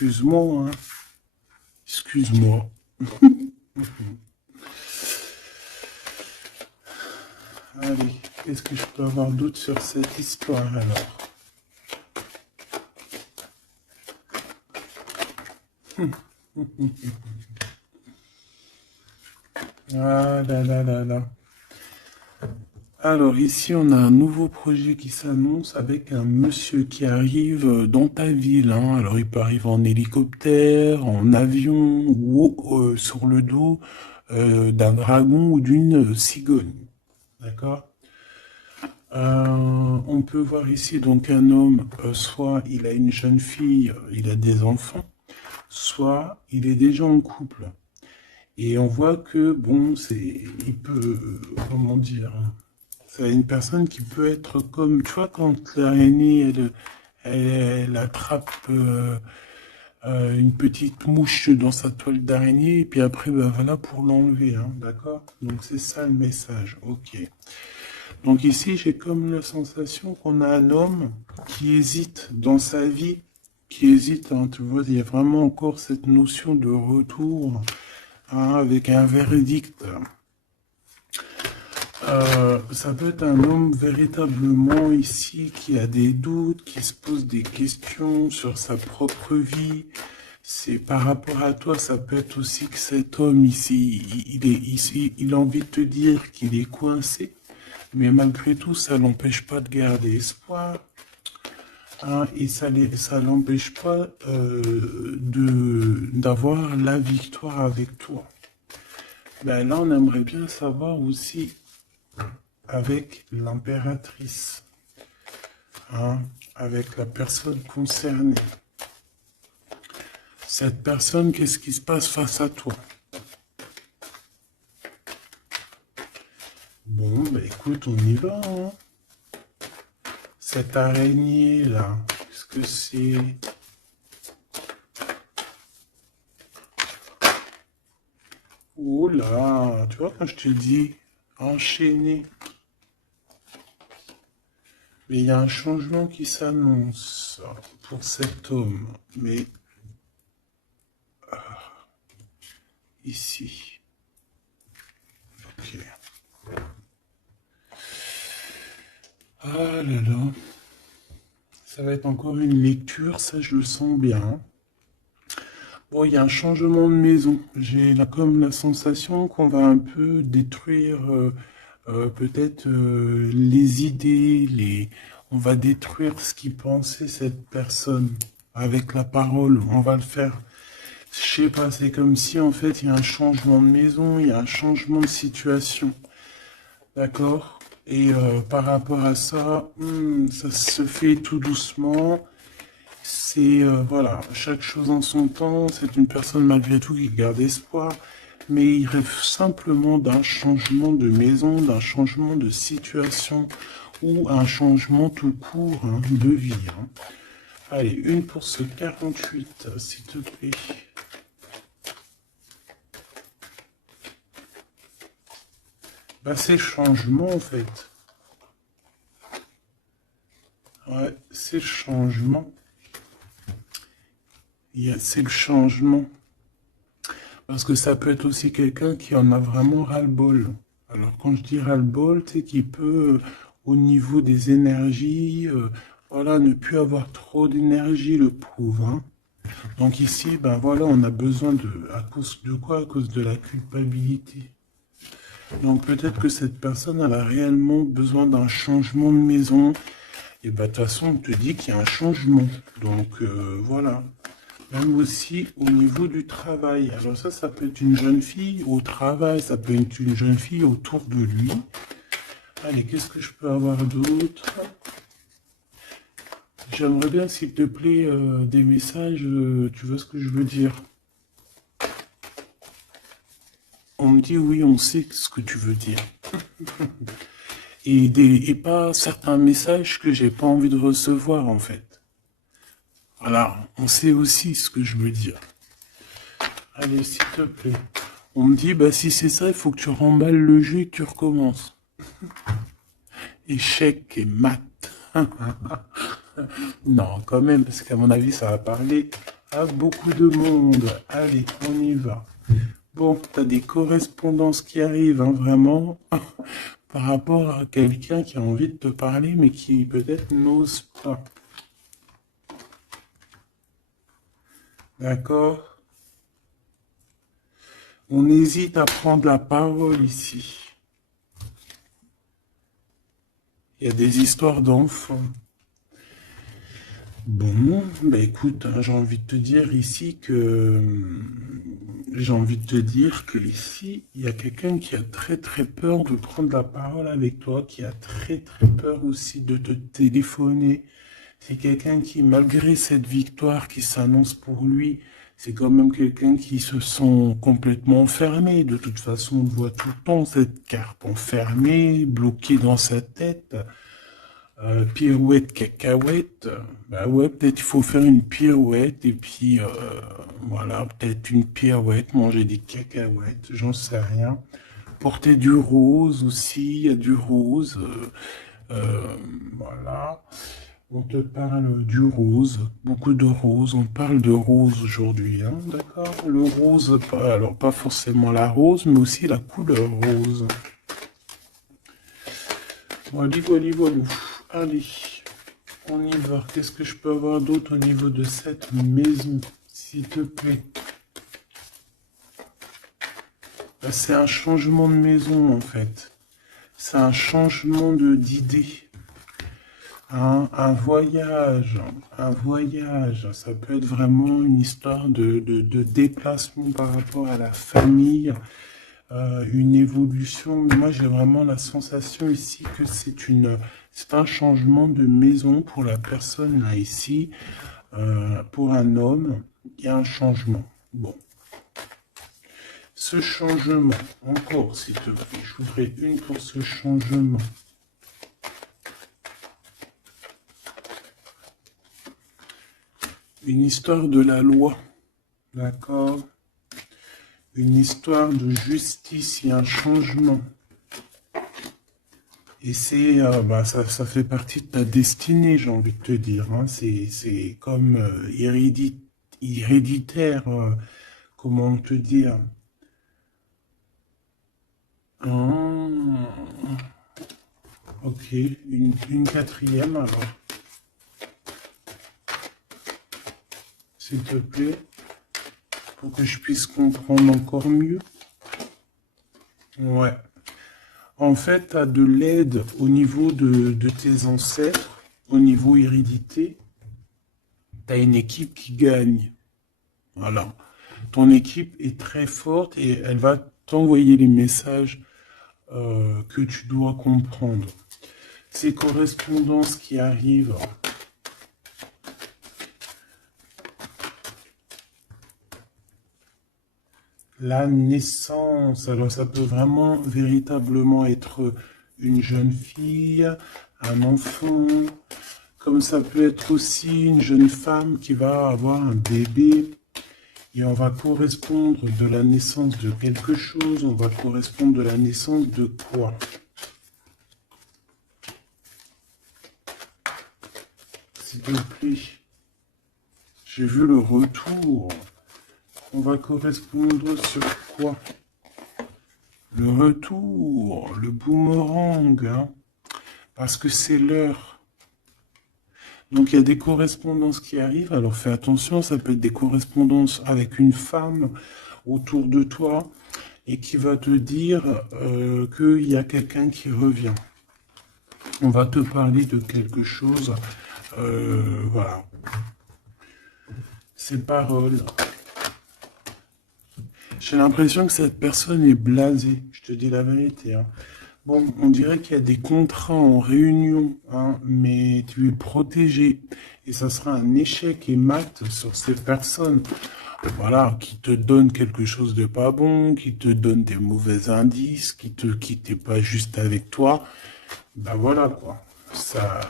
excuse-moi, hein. Excuse-moi. Allez, qu'est-ce que je peux avoir d'autre sur cette histoire alors? Ah là là là là. Alors ici, on a un nouveau projet qui s'annonce avec un monsieur qui arrive dans ta ville, hein. Alors il peut arriver en hélicoptère, en avion ou sur le dos d'un dragon ou d'une cigogne. D'accord? On peut voir ici donc un homme, soit il a une jeune fille, il a des enfants, soit il est déjà en couple. Et on voit que, bon, il peut, comment dire, c'est une personne qui peut être comme, tu vois, quand l'araignée, elle attrape une petite mouche dans sa toile d'araignée, et puis après, ben voilà, pour l'enlever, hein, d'accord? Donc c'est ça le message, ok. Donc ici, j'ai comme la sensation qu'on a un homme qui hésite dans sa vie, qui hésite, hein, tu vois, il y a vraiment encore cette notion de retour, hein, avec un verdict. Ça peut être un homme véritablement ici qui a des doutes, qui se pose des questions sur sa propre vie. C'est par rapport à toi, ça peut être aussi que cet homme ici, il est ici, il a envie de te dire qu'il est coincé, mais malgré tout, ça l'empêche pas de garder espoir, hein, et ça l'empêche pas d'avoir la victoire avec toi. Ben là, on aimerait bien savoir aussi avec l'impératrice, hein, avec la personne concernée. Cette personne, qu'est-ce qui se passe face à toi? Bon, ben écoute, on y va, hein. Cette araignée-là, qu'est-ce que c'est? Oh là, tu vois, quand je te dis enchaîné, mais il y a un changement qui s'annonce pour cet homme, mais ici. Ok. Ah là là. Ça va être encore une lecture, ça je le sens bien. Bon, il y a un changement de maison. J'ai là comme la sensation qu'on va un peu détruire peut-être les idées, on va détruire ce qui pensait cette personne avec la parole. On va le faire. Je sais pas, c'est comme si en fait il y a un changement de maison, il y a un changement de situation. D'accord? Et par rapport à ça, ça se fait tout doucement. C'est, voilà, chaque chose en son temps. C'est une personne malgré tout qui garde espoir. Mais il rêve simplement d'un changement de maison, d'un changement de situation ou un changement tout court, hein, de vie, hein. Allez, une pour ce 48, s'il te plaît. Bah, c'est changement en fait. Ouais, c'est le changement. C'est le changement. Parce que ça peut être aussi quelqu'un qui en a vraiment ras-le-bol. Alors quand je dis ras-le-bol, c'est qu'il peut, au niveau des énergies, voilà, ne plus avoir trop d'énergie, le pauvre, hein. Donc ici, ben voilà, on a besoin à cause de quoi? À cause de la culpabilité. Donc peut-être que cette personne, elle a réellement besoin d'un changement de maison. Et ben de toute façon, on te dit qu'il y a un changement. Donc voilà. Même aussi au niveau du travail. Alors ça peut être une jeune fille au travail, ça peut être une jeune fille autour de lui. Allez, qu'est-ce que je peux avoir d'autre? J'aimerais bien, s'il te plaît, des messages, tu vois ce que je veux dire? On me dit oui, on sait ce que tu veux dire. Et pas certains messages que j'ai pas envie de recevoir, en fait. Voilà, on sait aussi ce que je veux dire. Allez, s'il te plaît. On me dit, bah si c'est ça, il faut que tu remballes le jeu et que tu recommences. Échec et maths. Non, quand même, parce qu'à mon avis, ça va parler à beaucoup de monde. Allez, on y va. Bon, tu as des correspondances qui arrivent, hein, vraiment, par rapport à quelqu'un qui a envie de te parler, mais qui peut-être n'ose pas. D'accord? On hésite à prendre la parole ici. Il y a des histoires d'enfants. Bon, bah écoute, hein, j'ai envie de te dire ici que ici, il y a quelqu'un qui a très très peur de prendre la parole avec toi, qui a très très peur aussi de te téléphoner. C'est quelqu'un qui, malgré cette victoire qui s'annonce pour lui, c'est quand même quelqu'un qui se sent complètement enfermé. De toute façon, on voit tout le temps cette carte enfermée, bloquée dans sa tête. Pirouette, cacahuète, bah ouais, peut-être il faut faire une pirouette et puis voilà, peut-être une pirouette, manger des cacahuètes, j'en sais rien. Porter du rose aussi, il y a du rose, voilà. On te parle du rose, beaucoup de rose, on parle de rose aujourd'hui, hein, d'accord? Le rose, alors pas forcément la rose, mais aussi la couleur rose. Voilà, voilà, voilà. Allez. On y va. Qu'est-ce que je peux avoir d'autre au niveau de cette maison, s'il te plaît? C'est un changement de maison, en fait. C'est un changement d'idée. Un voyage. Un voyage. Ça peut être vraiment une histoire de déplacement par rapport à la famille. Une évolution. Mais moi, j'ai vraiment la sensation ici que c'est un changement de maison pour la personne là ici. Pour un homme, il y a un changement. Bon. Ce changement, encore s'il te plaît, je voudrais une pour ce changement. Une histoire de la loi, d'accord? Une histoire de justice, il y a un changement. Et c'est, ça fait partie de ta destinée, j'ai envie de te dire. Hein. C'est comme héréditaire, comment te dire. Ok, une quatrième alors. S'il te plaît, pour que je puisse comprendre encore mieux. Ouais. En fait, tu as de l'aide au niveau de tes ancêtres, au niveau hérédité. Tu as une équipe qui gagne. Voilà. Ton équipe est très forte et elle va t'envoyer les messages que tu dois comprendre. Ces correspondances qui arrivent, la naissance, alors ça peut vraiment véritablement être une jeune fille, un enfant, comme ça peut être aussi une jeune femme qui va avoir un bébé. Et on va correspondre de la naissance de quelque chose, on va correspondre de la naissance de quoi? S'il te plaît. J'ai vu le retour. On va correspondre sur quoi? Le retour, le boomerang, hein, parce que c'est l'heure. Donc il y a des correspondances qui arrivent, alors fais attention, ça peut être des correspondances avec une femme autour de toi et qui va te dire qu'il y a quelqu'un qui revient. On va te parler de quelque chose, voilà. Ces paroles. J'ai l'impression que cette personne est blasée, je te dis la vérité. Hein. Bon, on dirait qu'il y a des contrats en réunion, hein, mais tu es protégé. Et ça sera un échec et mat sur ces personnes, voilà, qui te donnent quelque chose de pas bon, qui te donnent des mauvais indices, qui te quittent pas juste avec toi. Ben voilà, quoi. Ça,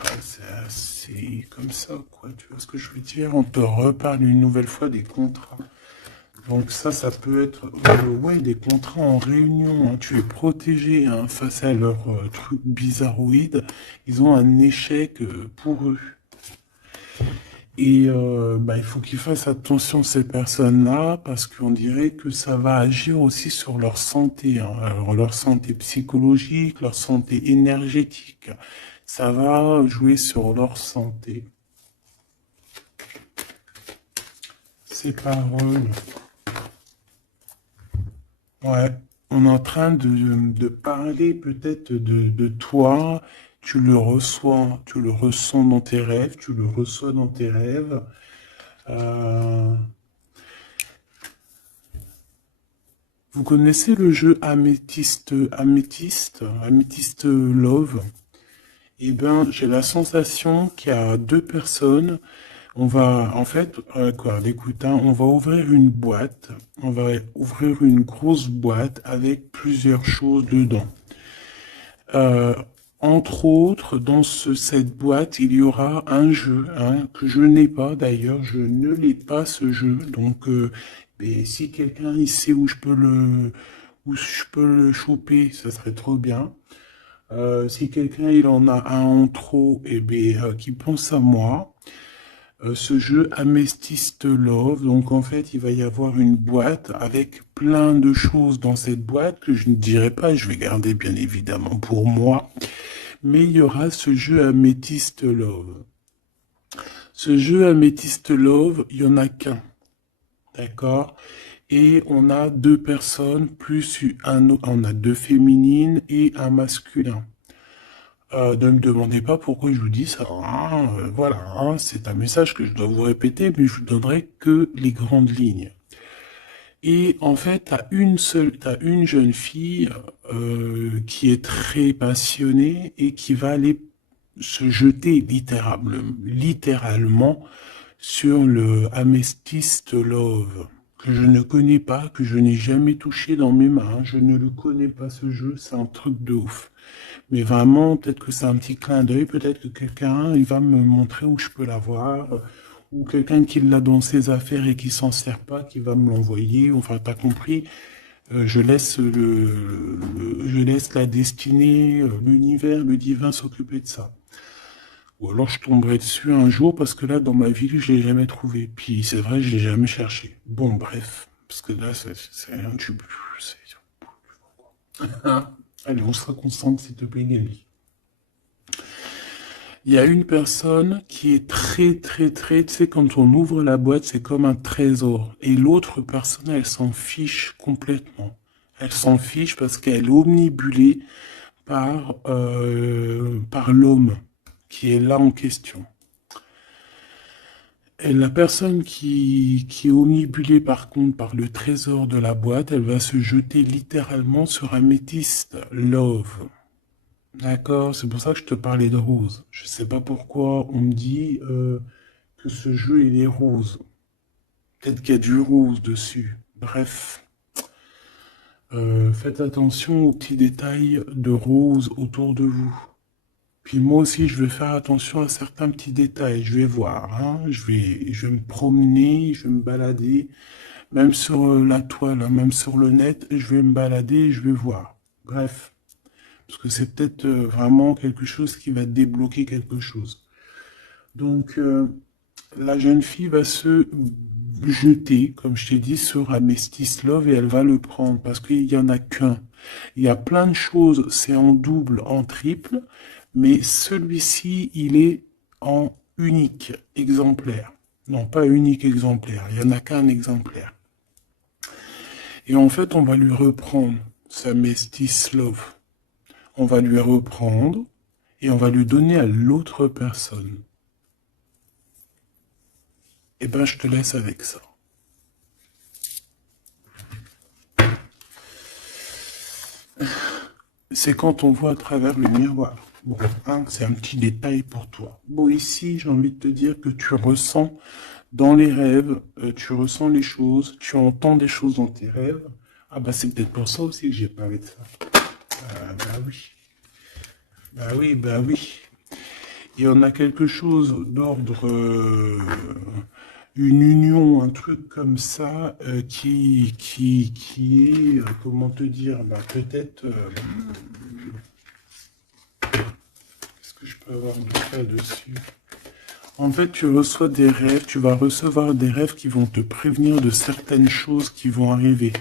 c'est comme ça, quoi. Tu vois ce que je veux dire? On te reparle une nouvelle fois des contrats. Donc ça peut être ouais, des contrats en réunion. Hein. Tu es protégé hein, face à leurs trucs bizarroïdes. Ils ont un échec pour eux. Et il faut qu'ils fassent attention ces personnes-là parce qu'on dirait que ça va agir aussi sur leur santé, hein. Alors, leur santé psychologique, leur santé énergétique. Ça va jouer sur leur santé. Ces paroles. Ouais, on est en train de parler peut-être de toi, tu le ressens dans tes rêves, tu le reçois dans tes rêves. Euh, vous connaissez le jeu Améthyste Love? Eh bien, j'ai la sensation qu'il y a deux personnes. On va, en fait, écoute, hein, on va ouvrir une boîte. On va ouvrir une grosse boîte avec plusieurs choses dedans. Euh, Entre autres, dans cette boîte, il y aura un jeu, hein, que je n'ai pas d'ailleurs, je ne l'ai pas ce jeu. Donc, mais si quelqu'un il sait où je peux le choper, ça serait trop bien. Si quelqu'un il en a un en trop, et qui pense à moi. Ce jeu Amethyst Love, donc en fait il va y avoir une boîte avec plein de choses dans cette boîte que je ne dirai pas, je vais garder bien évidemment pour moi, mais il y aura ce jeu Amethyst Love. Ce jeu Amethyst Love, il y en a qu'un, d'accord? Et on a deux personnes plus on a deux féminines et un masculin. Ne me demandez pas pourquoi je vous dis ça, hein. Voilà, hein, c'est un message que je dois vous répéter, mais je vous donnerai que les grandes lignes. Et en fait, t'as une jeune fille qui est très passionnée et qui va aller se jeter littéralement sur le Amethyst Love, que je ne connais pas, que je n'ai jamais touché dans mes mains. Je ne le connais pas ce jeu, c'est un truc de ouf. Mais vraiment, peut-être que c'est un petit clin d'œil, peut-être que quelqu'un, il va me montrer où je peux l'avoir, ou quelqu'un qui l'a dans ses affaires et qui s'en sert pas, qui va me l'envoyer, enfin, t'as compris, je laisse la destinée, l'univers, le divin s'occuper de ça. Ou alors je tomberai dessus un jour, parce que là, dans ma vie, je l'ai jamais trouvé. Puis c'est vrai, je l'ai jamais cherché. Bon, bref, parce que là, c'est un tube. Allez, on se concentre, s'il te plaît, Gabi. Il y a une personne qui est très, tu sais, quand on ouvre la boîte, c'est comme un trésor. Et l'autre personne, elle s'en fiche complètement. Elle s'en fiche parce qu'elle est omnibulée par l'homme qui est là en question. Et la personne qui est omnibulée par contre par le trésor de la boîte, elle va se jeter littéralement sur Amethyst Love. D'accord, c'est pour ça que je te parlais de rose. Je sais pas pourquoi on me dit que ce jeu il est rose. Peut-être qu'il y a du rose dessus. Bref, faites attention aux petits détails de rose autour de vous. Puis moi aussi, je vais faire attention à certains petits détails. Je vais voir, hein. Je vais me promener, je vais me balader, même sur la toile, hein, même sur le net, je vais me balader et je vais voir. Bref. Parce que c'est peut-être vraiment quelque chose qui va débloquer quelque chose. Donc, la jeune fille va se jeter, comme je t'ai dit, sur Amethyst Love et elle va le prendre parce qu'il n'y en a qu'un. Il y a plein de choses, c'est en double, en triple, mais celui-ci, il est en unique exemplaire. Non, pas unique exemplaire, il n'y en a qu'un exemplaire. Et en fait, on va lui reprendre sa Amethyst Love. On va lui reprendre et on va lui donner à l'autre personne. Eh ben, je te laisse avec ça. C'est quand on voit à travers le miroir. Bon, hein, c'est un petit détail pour toi. Bon, ici, j'ai envie de te dire que tu ressens dans les rêves, tu ressens les choses, tu entends des choses dans tes rêves. Ah bah c'est peut-être pour ça aussi que j'ai parlé de ça. Bah oui. Bah oui, bah oui. Et on a quelque chose d'ordre, une union, un truc comme ça, qui est, comment te dire, bah peut-être, qu'est-ce que je peux avoir de ça dessus? En fait, tu reçois des rêves, tu vas recevoir des rêves qui vont te prévenir de certaines choses qui vont arriver.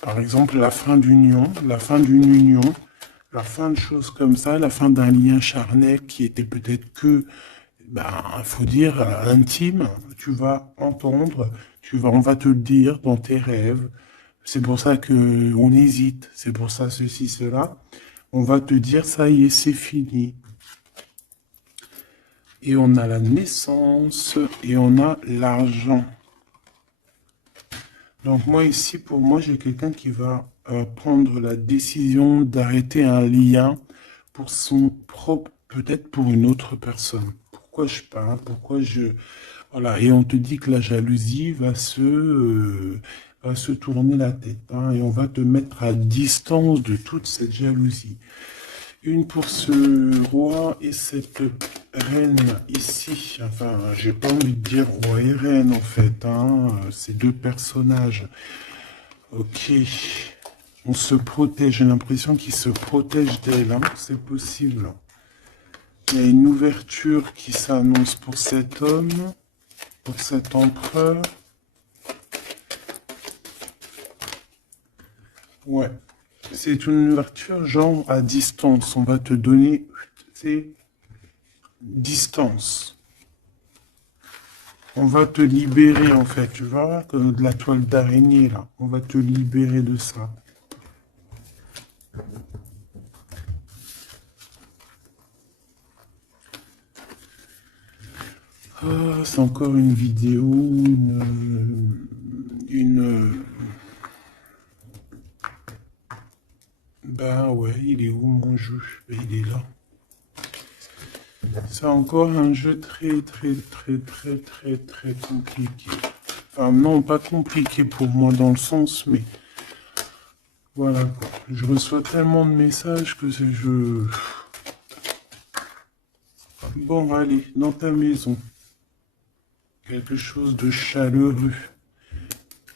Par exemple, la fin d'union, la fin d'une union, la fin de choses comme ça, la fin d'un lien charnel qui était peut-être que, ben, faut dire, intime. Tu vas entendre, on va te le dire dans tes rêves. C'est pour ça que on hésite. C'est pour ça ceci, cela. On va te dire, ça y est, c'est fini. Et on a la naissance et on a l'argent. Donc moi ici, pour moi, j'ai quelqu'un qui va prendre la décision d'arrêter un lien pour son propre, peut-être pour une autre personne. Pourquoi je parle, pourquoi je... Voilà, et on te dit que la jalousie va se tourner la tête, hein, et on va te mettre à distance de toute cette jalousie. Une pour ce roi et cette reine ici. Enfin, j'ai pas envie de dire roi et reine en fait, hein. Ces deux personnages. Ok. On se protège. J'ai l'impression qu'ils se protègent d'elle, hein. C'est possible. Il y a une ouverture qui s'annonce pour cet homme, pour cet empereur. Ouais. C'est une ouverture genre à distance. On va te donner, c'est distance. On va te libérer en fait, tu vois, comme de la toile d'araignée là. On va te libérer de ça. Ah, c'est encore une vidéo, Ben ouais, il est où mon jeu? Ben, il est là. C'est encore un jeu très compliqué. Enfin non, pas compliqué pour moi dans le sens, mais voilà quoi. Je reçois tellement de messages que je... Bon, allez, dans ta maison. Quelque chose de chaleureux.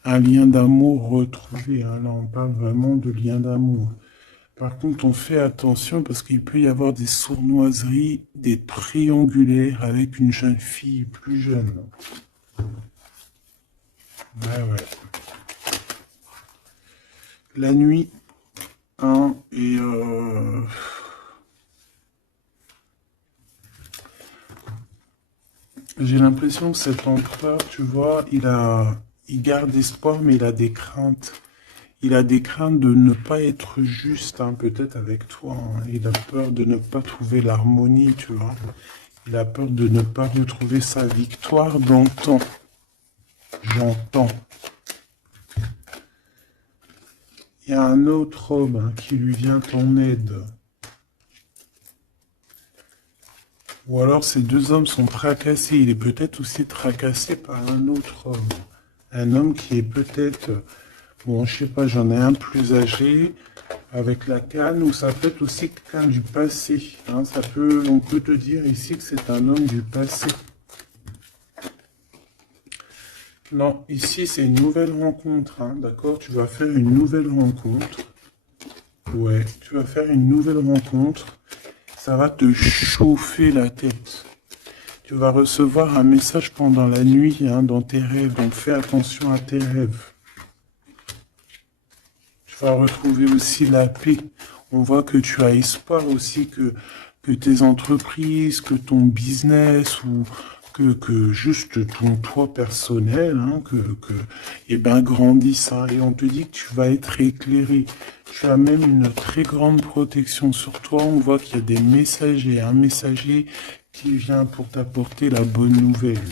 Un lien d'amour retrouvé. Hein. Là, on parle vraiment de lien d'amour. Par contre, on fait attention parce qu'il peut y avoir des sournoiseries, des triangulaires avec une jeune fille plus jeune. Ouais. La nuit, hein, et j'ai l'impression que cet empereur, tu vois, il garde espoir, mais il a des craintes. Il a des craintes de ne pas être juste, hein, peut-être avec toi. Hein. Il a peur de ne pas trouver l'harmonie, tu vois. Il a peur de ne pas retrouver sa victoire dans le temps. J'entends. Il y a un autre homme, hein, qui lui vient en aide. Ou alors ces deux hommes sont tracassés. Il est peut-être aussi tracassé par un autre homme. Un homme qui est peut-être... Bon, je sais pas, j'en ai un plus âgé, avec la canne, ou ça peut être aussi quelqu'un du passé. Hein, on peut te dire ici que c'est un homme du passé. Non, ici c'est une nouvelle rencontre, hein, d'accord? Tu vas faire une nouvelle rencontre. Ouais, tu vas faire une nouvelle rencontre. Ça va te chauffer la tête. Tu vas recevoir un message pendant la nuit, hein, dans tes rêves, donc fais attention à tes rêves. Tu vas retrouver aussi la paix. On voit que tu as espoir aussi que tes entreprises, que ton business ou que juste ton toi personnel, hein, eh ben, grandisse. Hein, et on te dit que tu vas être éclairé. Tu as même une très grande protection sur toi. On voit qu'il y a des messagers, un messager qui vient pour t'apporter la bonne nouvelle.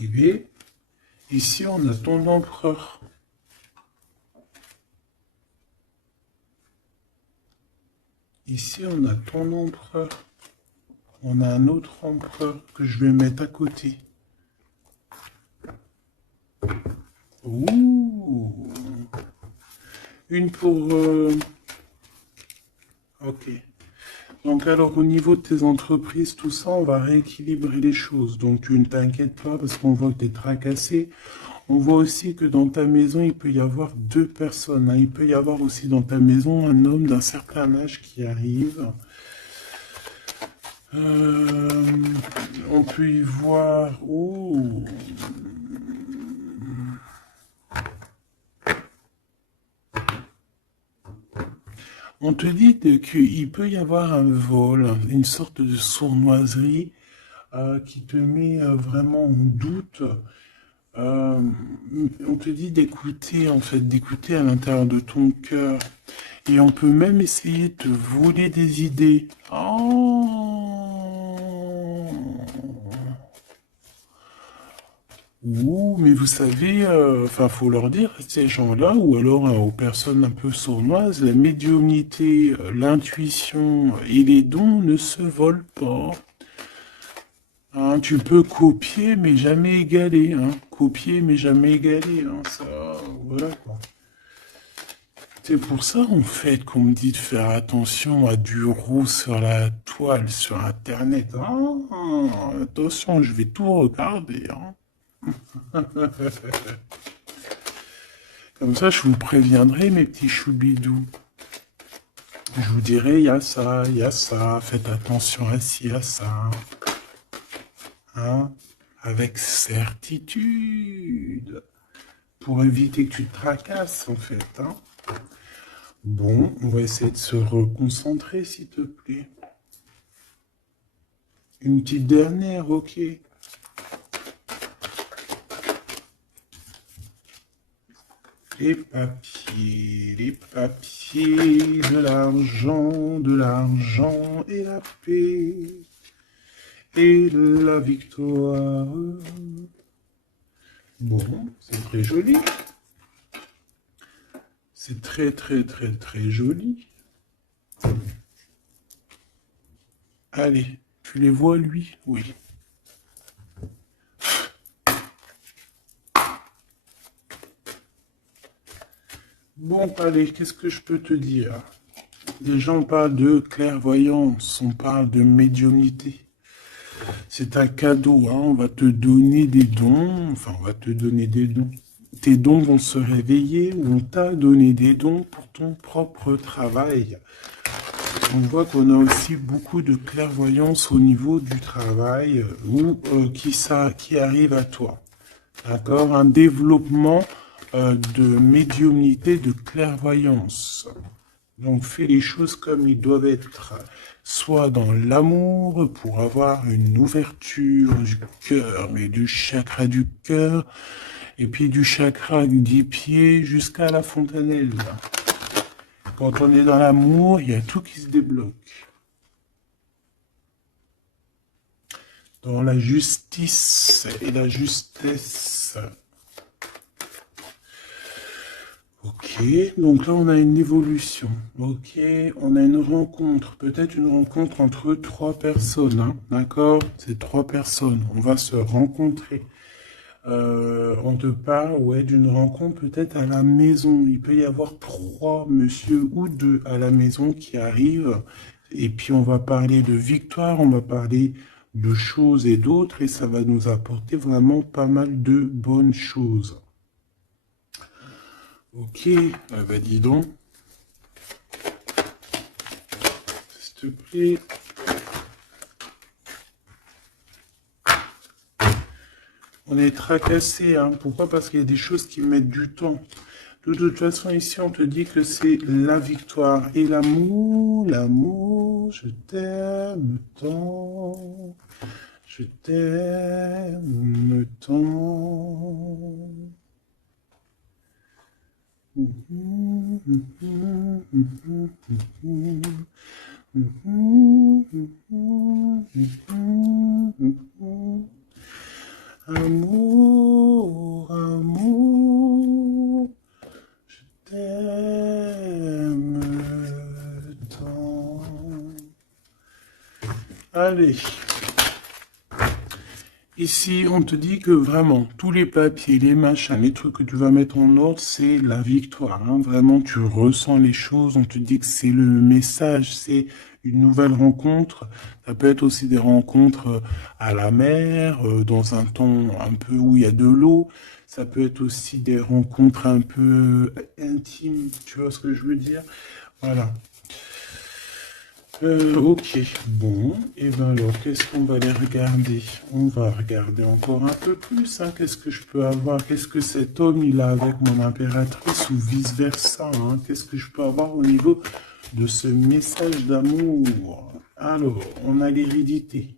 Et bien, ici, on a ton empereur. Ici, on a ton empereur. On a un autre empereur que je vais mettre à côté. Ouh. Une pour... Ok. Donc alors au niveau de tes entreprises, tout ça, on va rééquilibrer les choses. Donc tu ne t'inquiètes pas parce qu'on voit que tu es tracassé. On voit aussi que dans ta maison, il peut y avoir deux personnes, hein. Il peut y avoir aussi dans ta maison un homme d'un certain âge qui arrive. On peut y voir... Oh, on te dit qu'il peut y avoir un vol, une sorte de sournoiserie qui te met vraiment en doute. Euh, on te dit d'écouter, en fait, d'écouter à l'intérieur de ton cœur. Et on peut même essayer de te voler des idées. Oh! Ouh, mais vous savez, enfin, faut leur dire à ces gens-là, ou alors aux personnes un peu sournoises, la médiumnité, l'intuition et les dons ne se volent pas. Hein, tu peux copier, mais jamais égaler. Hein. Copier, mais jamais égaler. Hein. Ça, voilà quoi. C'est pour ça, en fait, qu'on me dit de faire attention à du roux sur la toile, sur Internet. Ah, attention, je vais tout regarder. Hein. Comme ça, je vous préviendrai, mes petits choubidous. Je vous dirai, il y a ça, faites attention à ci, à ça. Hein, avec certitude. Pour éviter que tu te tracasses, en fait. Hein. Bon, on va essayer de se reconcentrer, s'il te plaît. Une petite dernière, ok. Les papiers, de l'argent et la paix et la victoire. Bon, c'est très joli. C'est très, très, très, très joli. Allez, tu les vois, lui? Oui. Bon, allez, qu'est-ce que je peux te dire? Déjà, on parle de clairvoyance, on parle de médiumnité. C'est un cadeau, hein, on va te donner des dons, enfin, on va te donner des dons. Tes dons vont se réveiller, ou on t'a donné des dons pour ton propre travail. On voit qu'on a aussi beaucoup de clairvoyance au niveau du travail qui arrive à toi. D'accord? Un développement de médiumnité, de clairvoyance. Donc fais les choses comme ils doivent être. Soit dans l'amour pour avoir une ouverture du cœur, mais du chakra du cœur, et puis du chakra des pieds jusqu'à la fontanelle. Quand on est dans l'amour, il y a tout qui se débloque. Dans la justice et la justesse. Ok, donc là on a une évolution. Ok, on a une rencontre, peut-être une rencontre entre trois personnes, hein, d'accord? C'est trois personnes, on va se rencontrer. On te parle, ouais, d'une rencontre peut-être à la maison. Il peut y avoir trois monsieur ou deux à la maison qui arrivent. Et puis on va parler de victoire, on va parler de choses et d'autres, et ça va nous apporter vraiment pas mal de bonnes choses. Ok, bah dis donc. S'il te plaît. On est tracassé, hein. Pourquoi? Parce qu'il y a des choses qui mettent du temps. De toute façon, ici, on te dit que c'est la victoire et l'amour, l'amour, je t'aime tant, je t'aime tant. Amour, amour, je t'aime tant. Allez. Ici, on te dit que vraiment, tous les papiers, les machins, les trucs que tu vas mettre en ordre, c'est la victoire. Hein. Vraiment, tu ressens les choses, on te dit que c'est le message, c'est une nouvelle rencontre. Ça peut être aussi des rencontres à la mer, dans un temps un peu où il y a de l'eau. Ça peut être aussi des rencontres un peu intimes, tu vois ce que je veux dire? Voilà. Ok, bon, et ben alors, qu'est-ce qu'on va aller regarder? On va regarder encore un peu plus, hein. Qu'est-ce que je peux avoir? Qu'est-ce que cet homme il a avec mon impératrice ou vice-versa, hein? Qu'est-ce que je peux avoir au niveau de ce message d'amour? Alors, on a l'hérédité.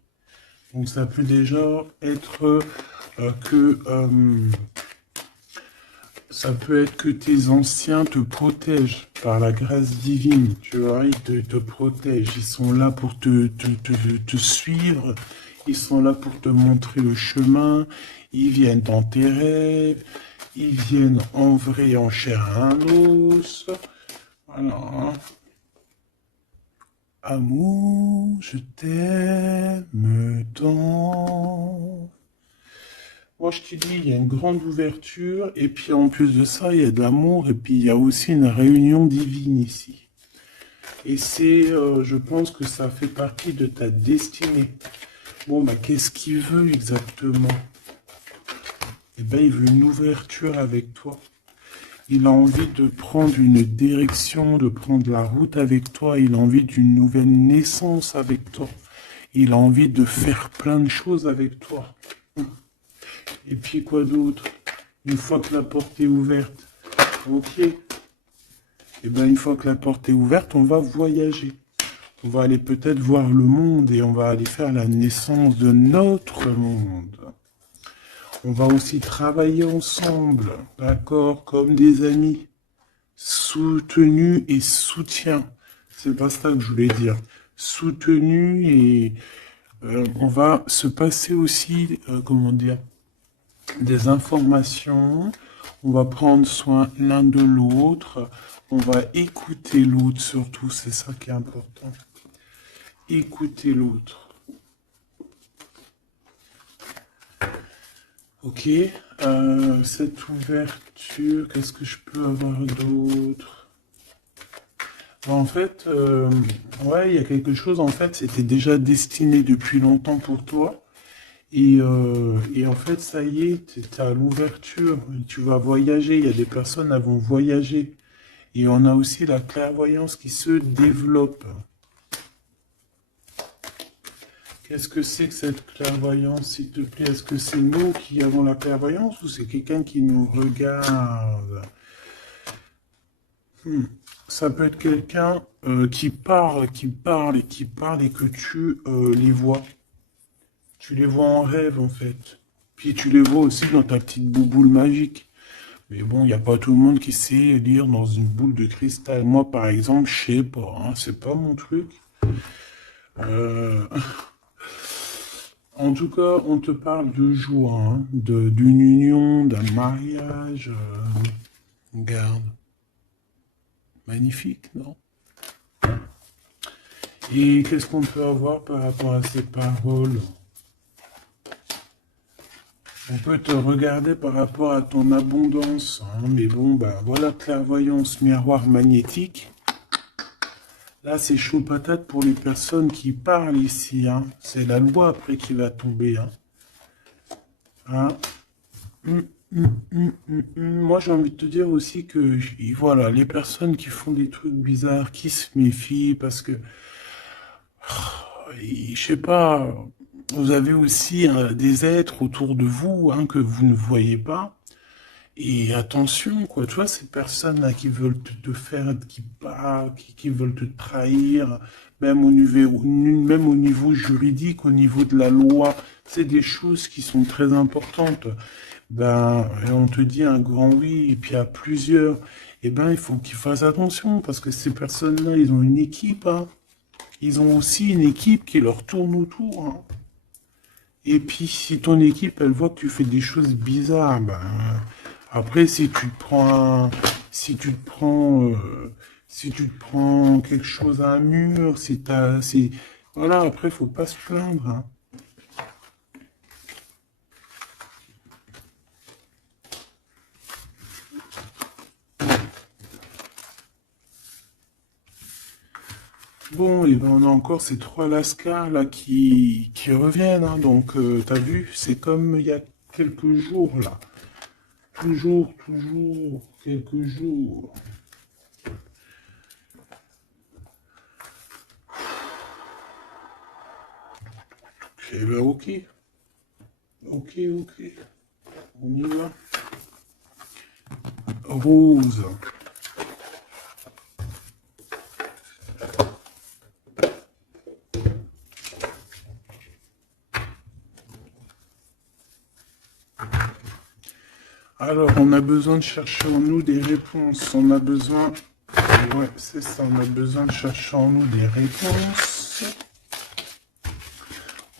Donc ça peut déjà être ça peut être que tes anciens te protègent par la grâce divine, tu vois, ils te protègent, ils sont là pour te suivre, ils sont là pour te montrer le chemin, ils viennent dans tes rêves, ils viennent en vrai, en chair et en os. Voilà, hein. Amour, je t'aime tant. Moi, je te dis, il y a une grande ouverture, et puis en plus de ça, il y a de l'amour, et puis il y a aussi une réunion divine ici. Et c'est, je pense que ça fait partie de ta destinée. Bon, bah, qu'est-ce qu'il veut exactement? Eh ben, il veut une ouverture avec toi. Il a envie de prendre une direction, de prendre la route avec toi. Il a envie d'une nouvelle naissance avec toi. Il a envie de faire plein de choses avec toi. Et puis quoi d'autre? Une fois que la porte est ouverte, ok. Et bien une fois que la porte est ouverte, on va voyager. On va aller peut-être voir le monde et on va aller faire la naissance de notre monde. On va aussi travailler ensemble, d'accord, comme des amis, soutenus et soutien. C'est pas ça que je voulais dire. Soutenus et on va se passer aussi, comment dire, des informations, on va prendre soin l'un de l'autre, on va écouter l'autre surtout, c'est ça qui est important. Écouter l'autre. Ok, cette ouverture, qu'est-ce que je peux avoir d'autre? Bon, en fait, ouais, il y a quelque chose, en fait, c'était déjà destiné depuis longtemps pour toi. Et en fait, ça y est, tu à l'ouverture, tu vas voyager, il y a des personnes qui vont voyager. Et on a aussi la clairvoyance qui se développe. Qu'est-ce que c'est que cette clairvoyance, s'il te plaît? Est-ce que c'est nous qui avons la clairvoyance ou c'est quelqu'un qui nous regarde? Ça peut être quelqu'un qui parle, qui parle et qui parle et que tu les vois. Tu les vois en rêve, en fait. Puis tu les vois aussi dans ta petite bouboule magique. Mais bon, il n'y a pas tout le monde qui sait lire dans une boule de cristal. Moi, par exemple, je sais pas, hein, c'est pas mon truc. Euh, En tout cas, on te parle de joie, hein, d'une union, d'un mariage. Regarde. Magnifique, non? Et qu'est-ce qu'on peut avoir par rapport à ces paroles? On peut te regarder par rapport à ton abondance, hein, mais bon, bah voilà, clairvoyance, miroir magnétique. Là, c'est chaud patate pour les personnes qui parlent ici, hein. C'est la loi après qui va tomber, hein. Hein. Moi, j'ai envie de te dire aussi que, voilà, les personnes qui font des trucs bizarres, qui se méfient, parce que, je sais pas, vous avez aussi des êtres autour de vous, hein, que vous ne voyez pas. Et attention, quoi, tu vois, ces personnes-là qui veulent te faire, qui parlent, qui veulent te trahir, même au niveau juridique, au niveau de la loi, c'est des choses qui sont très importantes. Ben, on te dit un grand oui, et puis à plusieurs, eh ben, il faut qu'ils fassent attention, parce que ces personnes-là, ils ont une équipe, hein. Ils ont aussi une équipe qui leur tourne autour, hein. Et puis, si ton équipe, elle voit que tu fais des choses bizarres, ben, après, si tu te prends quelque chose à un mur, voilà, après, faut pas se plaindre, hein. bon, et ben on a encore ces trois lascars là qui reviennent, hein. Donc t'as vu, c'est comme il y a quelques jours là. Toujours, toujours, quelques jours. Eh ben ok, ok, ok. On y va. Rose. Alors, on a besoin de chercher en nous des réponses. On a besoin... Ouais, c'est ça, on a besoin de chercher en nous des réponses.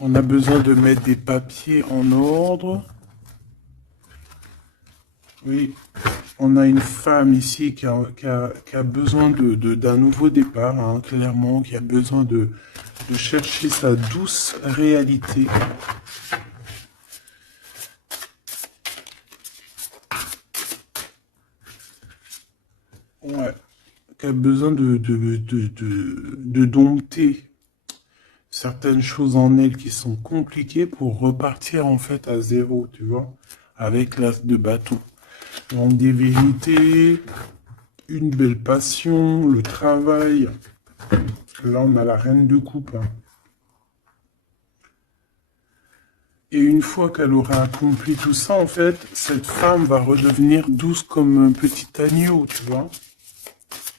On a besoin de mettre des papiers en ordre. Oui, on a une femme ici qui a besoin d'un nouveau départ, hein, clairement, qui a besoin de chercher sa douce réalité. Ouais, qui a besoin de dompter certaines choses en elle qui sont compliquées pour repartir en fait à zéro, tu vois, avec l'as de bâton. Donc des vérités, une belle passion, le travail. Là, on a la reine de coupe, hein. Et une fois qu'elle aura accompli tout ça, en fait, cette femme va redevenir douce comme un petit agneau, tu vois.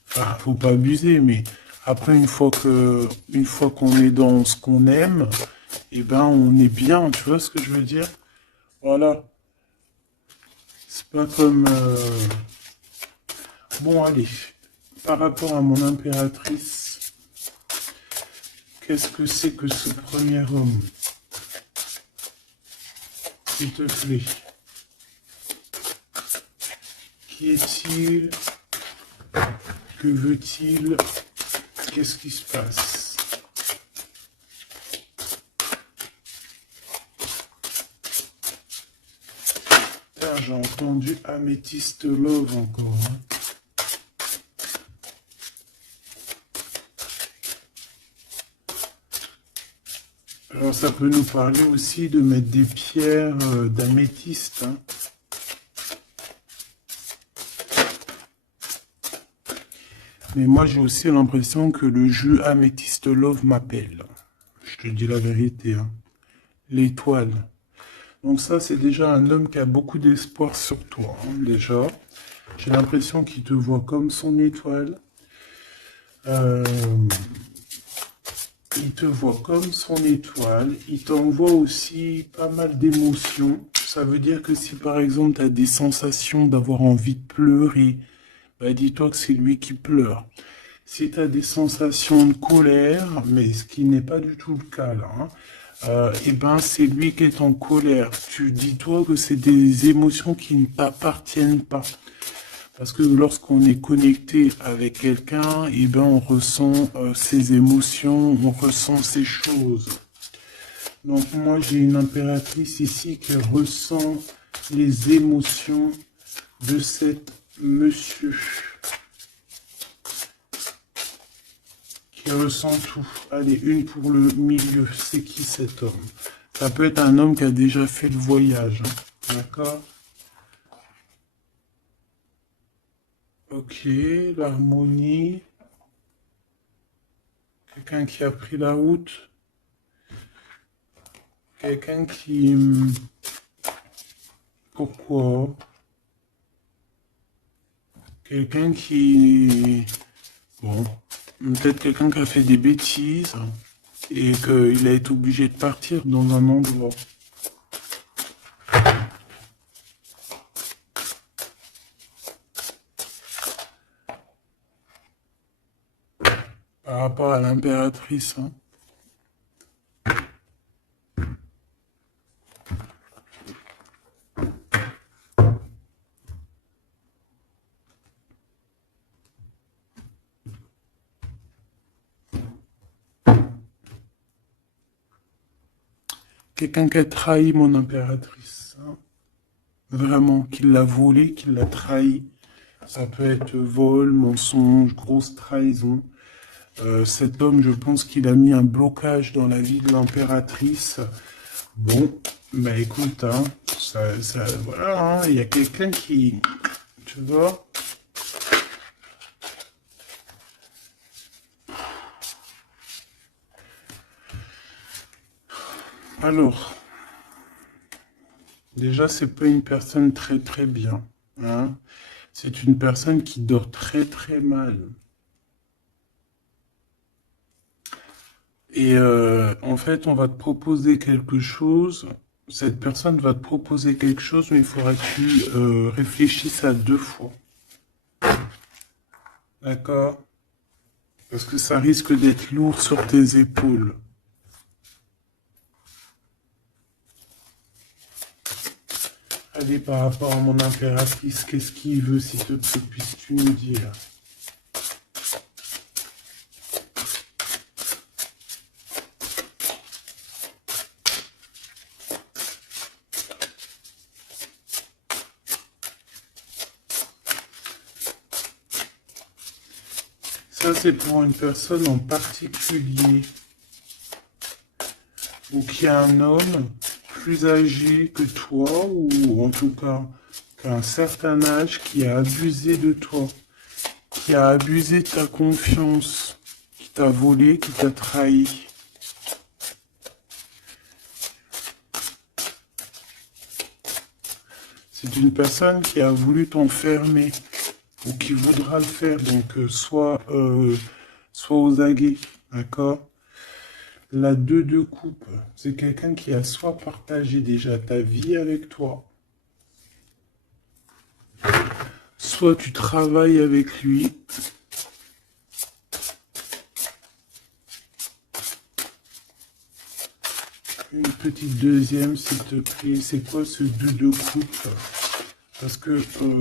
Enfin, faut pas abuser, mais après, une fois qu'on est dans ce qu'on aime, eh ben, on est bien, tu vois ce que je veux dire? Voilà. C'est pas comme... Bon, allez. Par rapport à mon impératrice, qu'est-ce que c'est que ce premier homme? S'il te plaît. Qui est-il? Que veut-il? Qu'est-ce qui se passe? J'ai entendu Améthyste Love encore, hein. Alors ça peut nous parler aussi de mettre des pierres d'améthyste, hein. Mais moi j'ai aussi l'impression que le jeu Améthyste Love m'appelle. Je te dis la vérité, hein. L'étoile. Donc ça, c'est déjà un homme qui a beaucoup d'espoir sur toi, hein, déjà. J'ai l'impression qu'il te voit comme son étoile. Il te voit comme son étoile. Il t'envoie aussi pas mal d'émotions. Ça veut dire que si par exemple tu as des sensations d'avoir envie de pleurer, bah dis-toi que c'est lui qui pleure. Si tu as des sensations de colère, mais ce qui n'est pas du tout le cas là, hein, eh ben c'est lui qui est en colère. Tu dis-toi que c'est des émotions qui ne t'appartiennent pas. Parce que lorsqu'on est connecté avec quelqu'un, eh ben on ressent ses émotions, on ressent ses choses. Donc moi j'ai une impératrice ici qui ressent les émotions de cet monsieur. Qui ressent tout. Allez, une pour le milieu. C'est qui cet homme? Ça peut être un homme qui a déjà fait le voyage, hein. D'accord? Ok, l'harmonie. Quelqu'un qui a pris la route. Quelqu'un qui... Pourquoi? Quelqu'un qui... Bon, peut-être quelqu'un qui a fait des bêtises et qu'il a été obligé de partir dans un endroit. Par rapport à l'impératrice, hein. Quelqu'un qui a trahi mon impératrice, hein. Vraiment, qui l'a volé, qui l'a trahi. Ça peut être vol, mensonge, grosse trahison. Cet homme, je pense qu'il a mis un blocage dans la vie de l'impératrice. Bon, bah écoute, hein, voilà, hein, il y a quelqu'un qui, tu vois. Alors, déjà, c'est pas une personne très très bien, hein. C'est une personne qui dort très très mal. Et en fait, on va te proposer quelque chose. Cette personne va te proposer quelque chose, mais il faudra que tu réfléchisses à deux fois. D'accord? Parce que ça risque d'être lourd sur tes épaules. Allez, par rapport à mon impératrice, qu'est-ce qu'il veut, s'il te plaît, puisses-tu nous dire? Ça, c'est pour une personne en particulier. Ou qu'il y a un homme plus âgé que toi, ou en tout cas qu'un certain âge, qui a abusé de toi, qui a abusé de ta confiance, qui t'a volé, qui t'a trahi. C'est une personne qui a voulu t'enfermer, ou qui voudra le faire, donc soit aux aguets, d'accord? La 2 de coupe, c'est quelqu'un qui a soit partagé déjà ta vie avec toi, soit tu travailles avec lui. Une petite deuxième, s'il te plaît. C'est quoi ce 2 de coupe? Parce que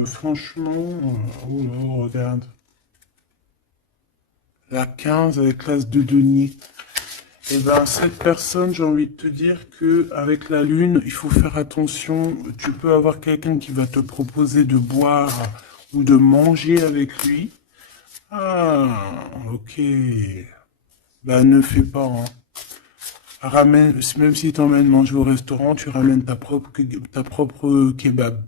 franchement, oh là, regarde. La 15 avec l'as de denier. Et ben cette personne, j'ai envie de te dire que avec la lune, il faut faire attention. Tu peux avoir quelqu'un qui va te proposer de boire ou de manger avec lui. Ah, ok. Bah ne fais pas, hein. Ramène, même si t'emmènes manger au restaurant, tu ramènes ta propre kebab.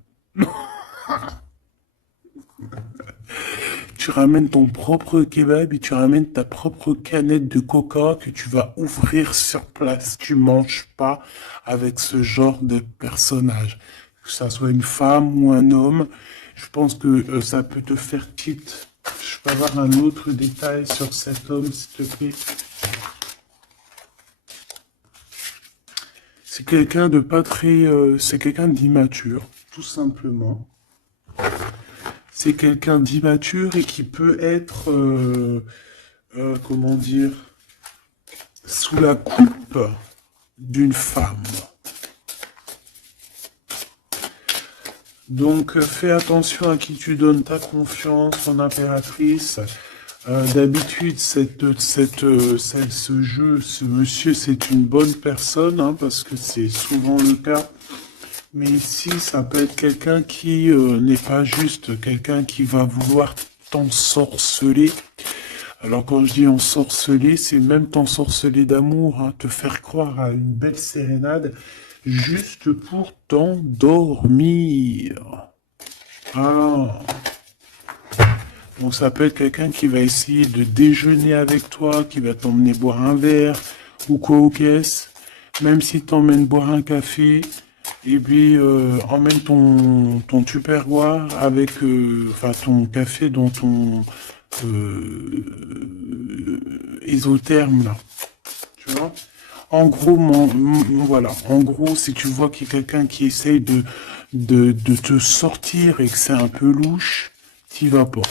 Tu ramènes ton propre kebab et tu ramènes ta propre canette de coca que tu vas ouvrir sur place. Tu manges pas avec ce genre de personnage. Que ça soit une femme ou un homme, je pense que ça peut te faire tilt. Je peux avoir un autre détail sur cet homme, s'il te plaît. C'est quelqu'un de pas très... c'est quelqu'un d'immature, tout simplement. C'est quelqu'un d'immature et qui peut être, comment dire, sous la coupe d'une femme. Donc fais attention à qui tu donnes ta confiance, ton impératrice. D'habitude, ce jeu, ce monsieur, c'est une bonne personne, hein, parce que c'est souvent le cas. Mais ici, ça peut être quelqu'un qui n'est pas juste, quelqu'un qui va vouloir t'ensorceler. Alors quand je dis ensorceler, c'est même t'ensorceler d'amour, hein, te faire croire à une belle sérénade, juste pour t'endormir. Ah. Donc ça peut être quelqu'un qui va essayer de déjeuner avec toi, qui va t'emmener boire un verre, ou quoi aux caisses. Même si t'emmènes boire un café, et puis emmène ton tupperware avec enfin ton café dans ton isotherme là. Tu vois? En gros, voilà. En gros, si tu vois qu'il y a quelqu'un qui essaye de te sortir et que c'est un peu louche, t'y vas pas.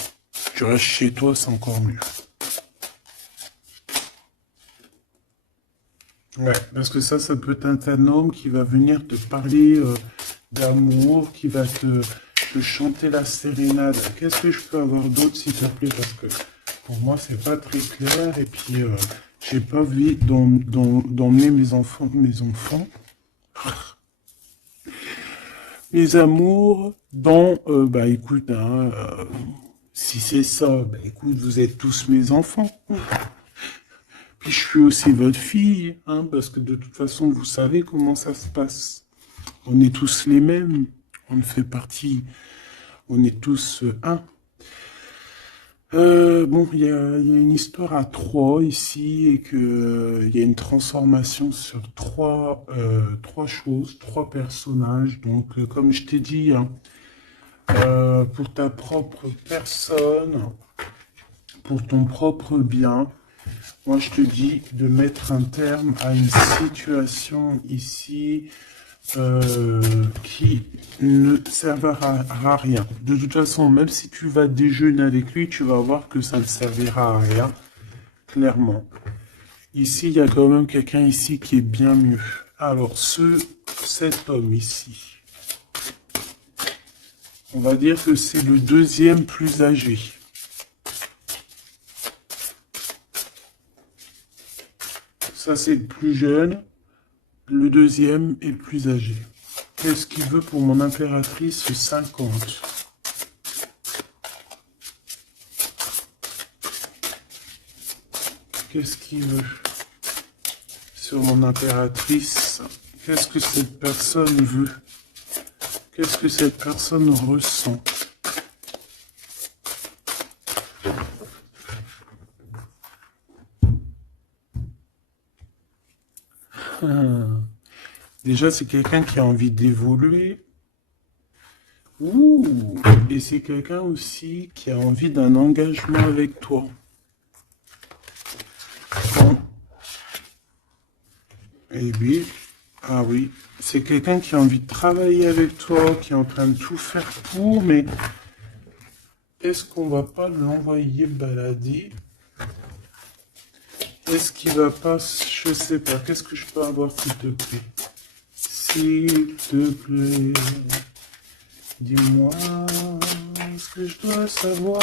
Tu restes chez toi, c'est encore mieux. Ouais, parce que ça peut être un homme qui va venir te parler d'amour, qui va te chanter la sérénade. Qu'est-ce que je peux avoir d'autre, s'il te plaît? Parce que pour moi, c'est pas très clair. Et puis, j'ai pas envie d'emmener mes amours, dans, bah écoute, hein, si c'est ça, bah écoute, vous êtes tous mes enfants. Puis je suis aussi votre fille, hein, parce que de toute façon, vous savez comment ça se passe. On est tous les mêmes. On fait partie, on est tous un. Bon, il y a une histoire à trois ici et que il y a une transformation sur trois choses, trois personnages. Donc, comme je t'ai dit, hein, pour ta propre personne, pour ton propre bien, moi je te dis de mettre un terme à une situation ici qui ne servira à rien. De toute façon, même si tu vas déjeuner avec lui, tu vas voir que ça ne servira à rien, clairement. Ici, il y a quand même quelqu'un ici qui est bien mieux. Alors, cet homme ici, on va dire que c'est le deuxième plus âgé. Ça, c'est le plus jeune. Le deuxième est le plus âgé. Qu'est-ce qu'il veut pour mon impératrice 50? Qu'est-ce qu'il veut sur mon impératrice? Qu'est-ce que cette personne veut? Qu'est-ce que cette personne ressent? Déjà, c'est quelqu'un qui a envie d'évoluer. Ouh! Et c'est quelqu'un aussi qui a envie d'un engagement avec toi. Bon. Et oui, ah oui, c'est quelqu'un qui a envie de travailler avec toi, qui est en train de tout faire pour, mais est-ce qu'on va pas l'envoyer balader? Est-ce qu'il va pas, je sais pas, qu'est-ce que je peux avoir s'il te plaît? S'il te plaît, dis-moi ce que je dois savoir.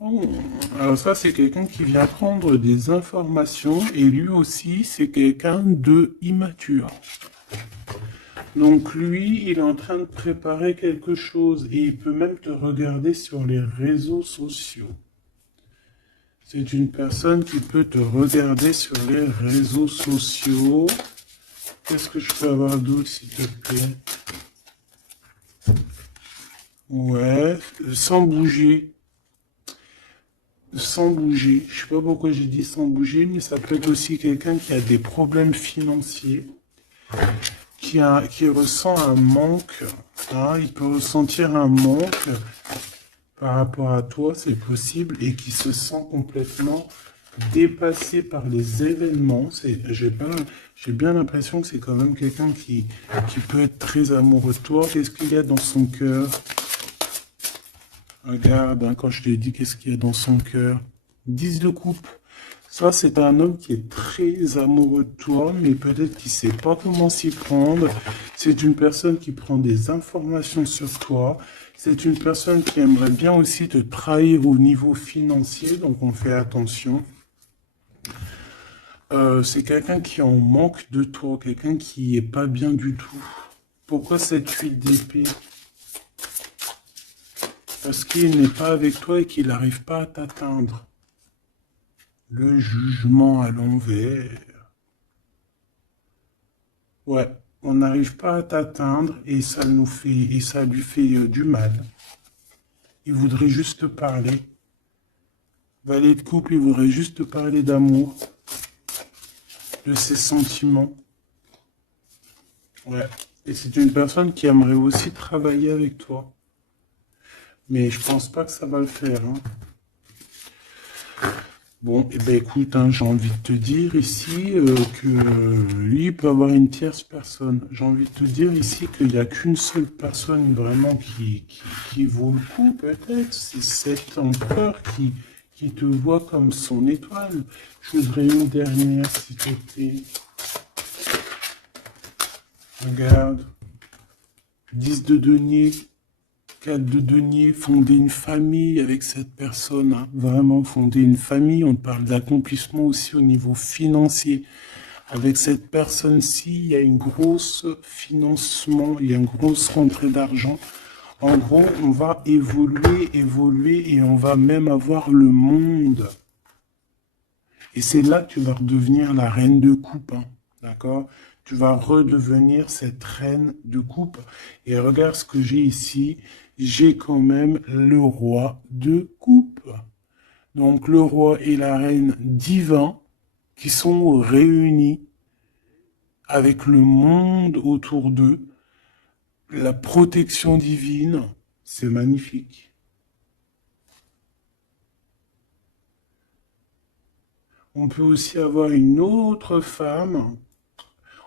Oh, alors ça, c'est quelqu'un qui vient prendre des informations et lui aussi, c'est quelqu'un de immature. Donc lui, il est en train de préparer quelque chose et il peut même te regarder sur les réseaux sociaux. C'est une personne qui peut te regarder sur les réseaux sociaux. Qu'est-ce que je peux avoir d'autre, s'il te plaît? Ouais, sans bouger. Sans bouger. Je sais pas pourquoi j'ai dit sans bouger, mais ça peut être aussi quelqu'un qui a des problèmes financiers, qui ressent un manque. Hein, il peut ressentir un manque par rapport à toi, c'est possible, et qui se sent complètement dépassé par les événements. J'ai bien l'impression que c'est quand même quelqu'un qui peut être très amoureux de toi. Qu'est-ce qu'il y a dans son cœur? Regarde, hein, quand je te dis qu'est-ce qu'il y a dans son cœur. 10 de coupe. Ça, c'est un homme qui est très amoureux de toi, mais peut-être qu'il ne sait pas comment s'y prendre. C'est une personne qui prend des informations sur toi. C'est une personne qui aimerait bien aussi te trahir au niveau financier, donc on fait attention. C'est quelqu'un qui en manque de toi, quelqu'un qui est pas bien du tout. Pourquoi cette 8 d'épée? Parce qu'il n'est pas avec toi et qu'il n'arrive pas à t'atteindre. Le jugement à l'envers. Ouais, on n'arrive pas à t'atteindre et ça lui fait du mal. Il voudrait juste parler. Valet de coupe, il voudrait juste parler d'amour, de ses sentiments. Ouais. Et c'est une personne qui aimerait aussi travailler avec toi. Mais je pense pas que ça va le faire. Hein. Bon, eh ben écoute, hein, j'ai envie de te dire ici que lui il peut avoir une tierce personne. J'ai envie de te dire ici qu'il n'y a qu'une seule personne vraiment qui vaut le coup, peut-être. C'est cet empereur qui te voit comme son étoile. Je voudrais une dernière, s'il te plaît. Regarde. 10 de denier. 4 de denier, fonder une famille avec cette personne, hein. Vraiment fonder une famille, on parle d'accomplissement aussi au niveau financier. Avec cette personne-ci, il y a une grosse financement, il y a une grosse rentrée d'argent. En gros, on va évoluer, évoluer et on va même avoir le monde. Et c'est là que tu vas redevenir la reine de coupe, hein, d'accord? Tu vas redevenir cette reine de coupe. Et regarde ce que j'ai ici. J'ai quand même le roi de coupe. Donc le roi et la reine divins qui sont réunis avec le monde autour d'eux. La protection divine, c'est magnifique. On peut aussi avoir une autre femme.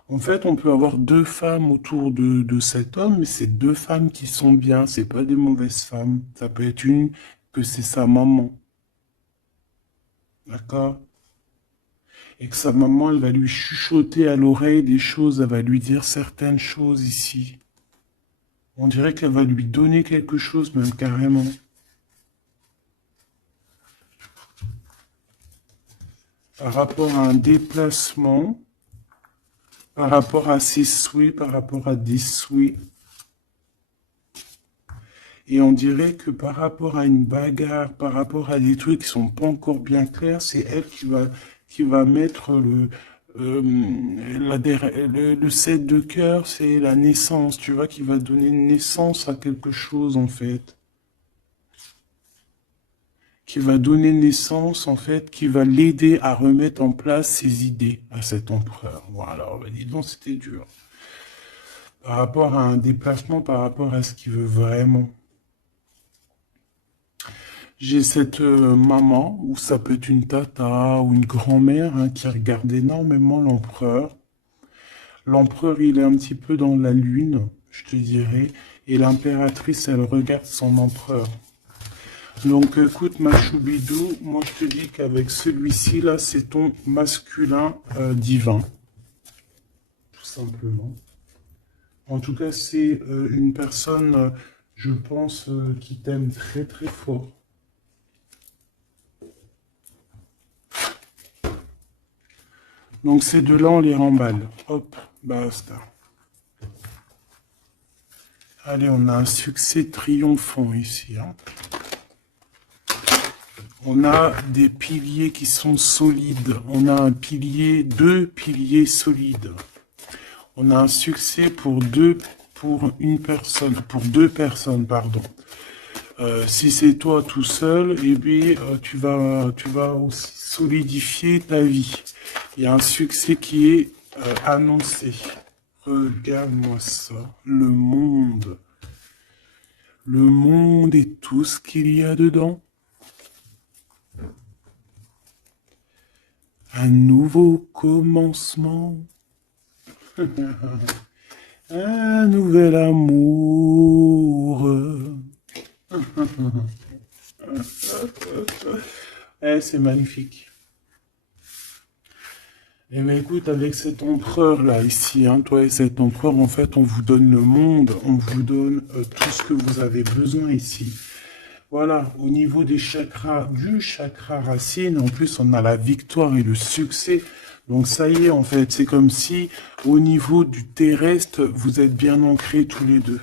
En fait, on peut avoir deux femmes autour de cet homme, mais c'est deux femmes qui sont bien, c'est pas des mauvaises femmes. Ça peut être une que c'est sa maman. D'accord? Et que sa maman, elle va lui chuchoter à l'oreille des choses, elle va lui dire certaines choses ici. On dirait qu'elle va lui donner quelque chose, même carrément. Par rapport à un déplacement, par rapport à ses souhaits, par rapport à des souhaits. Et on dirait que par rapport à une bagarre, par rapport à des trucs qui sont pas encore bien clairs, c'est elle qui va mettre le 7 de cœur, c'est la naissance, tu vois, qui va donner naissance à quelque chose, en fait. Qui va donner naissance, en fait, qui va l'aider à remettre en place ses idées à cet empereur. Voilà, dis donc, c'était dur. Par rapport à un déplacement, par rapport à ce qu'il veut vraiment. J'ai cette maman, ou ça peut être une tata ou une grand-mère, hein, qui regarde énormément l'empereur. L'empereur, il est un petit peu dans la lune, je te dirais, et l'impératrice, elle regarde son empereur. Donc écoute, ma choubidou, moi je te dis qu'avec celui-ci, là, c'est ton masculin divin. Tout simplement. En tout cas, c'est une personne, je pense, qui t'aime très très fort. Donc ces deux-là, on les remballe. Hop, basta. Allez, on a un succès triomphant ici. Hein. On a des piliers qui sont solides. On a un pilier, deux piliers solides. On a un succès pour deux personnes, pardon. Si c'est toi tout seul, eh bien, tu vas aussi solidifier ta vie. Il y a un succès qui est annoncé. Regarde-moi ça. Le monde. Le monde et tout ce qu'il y a dedans. Un nouveau commencement. Un nouvel amour. C'est magnifique. Eh bien, écoute, avec cet empereur-là, ici, hein, toi et cet empereur, en fait, on vous donne le monde, on vous donne tout ce que vous avez besoin ici. Voilà, au niveau des chakras, du chakra racine, en plus, on a la victoire et le succès. Donc, ça y est, en fait, c'est comme si, au niveau du terrestre, vous êtes bien ancrés tous les deux.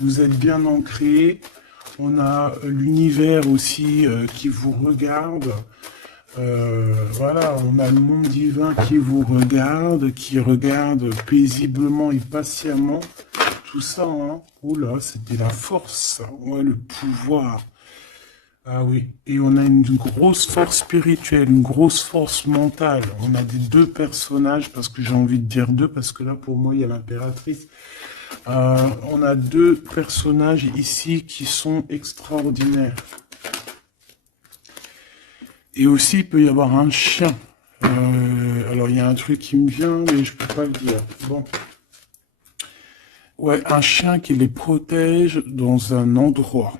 Vous êtes bien ancrés. On a l'univers aussi qui vous regarde. Voilà, on a le monde divin qui vous regarde, qui regarde paisiblement et patiemment. Tout ça, hein. Oula, c'était la force, ouais, le pouvoir. Ah oui, et on a une grosse force spirituelle, une grosse force mentale. On a des deux personnages, parce que j'ai envie de dire deux, parce que là, pour moi, il y a l'impératrice. On a deux personnages ici qui sont extraordinaires. Et aussi, il peut y avoir un chien. Alors, il y a un truc qui me vient, mais je peux pas le dire. Bon. Ouais, un chien qui les protège dans un endroit.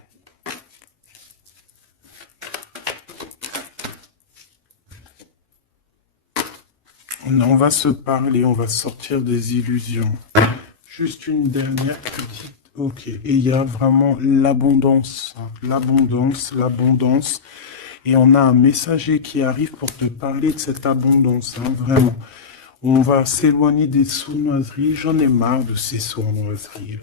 On va se parler, on va sortir des illusions. Juste une dernière petite... Ok, et il y a vraiment l'abondance, hein. L'abondance, l'abondance. Et on a un messager qui arrive pour te parler de cette abondance, hein, vraiment. On va s'éloigner des sournoiseries. J'en ai marre de ces sournoiseries.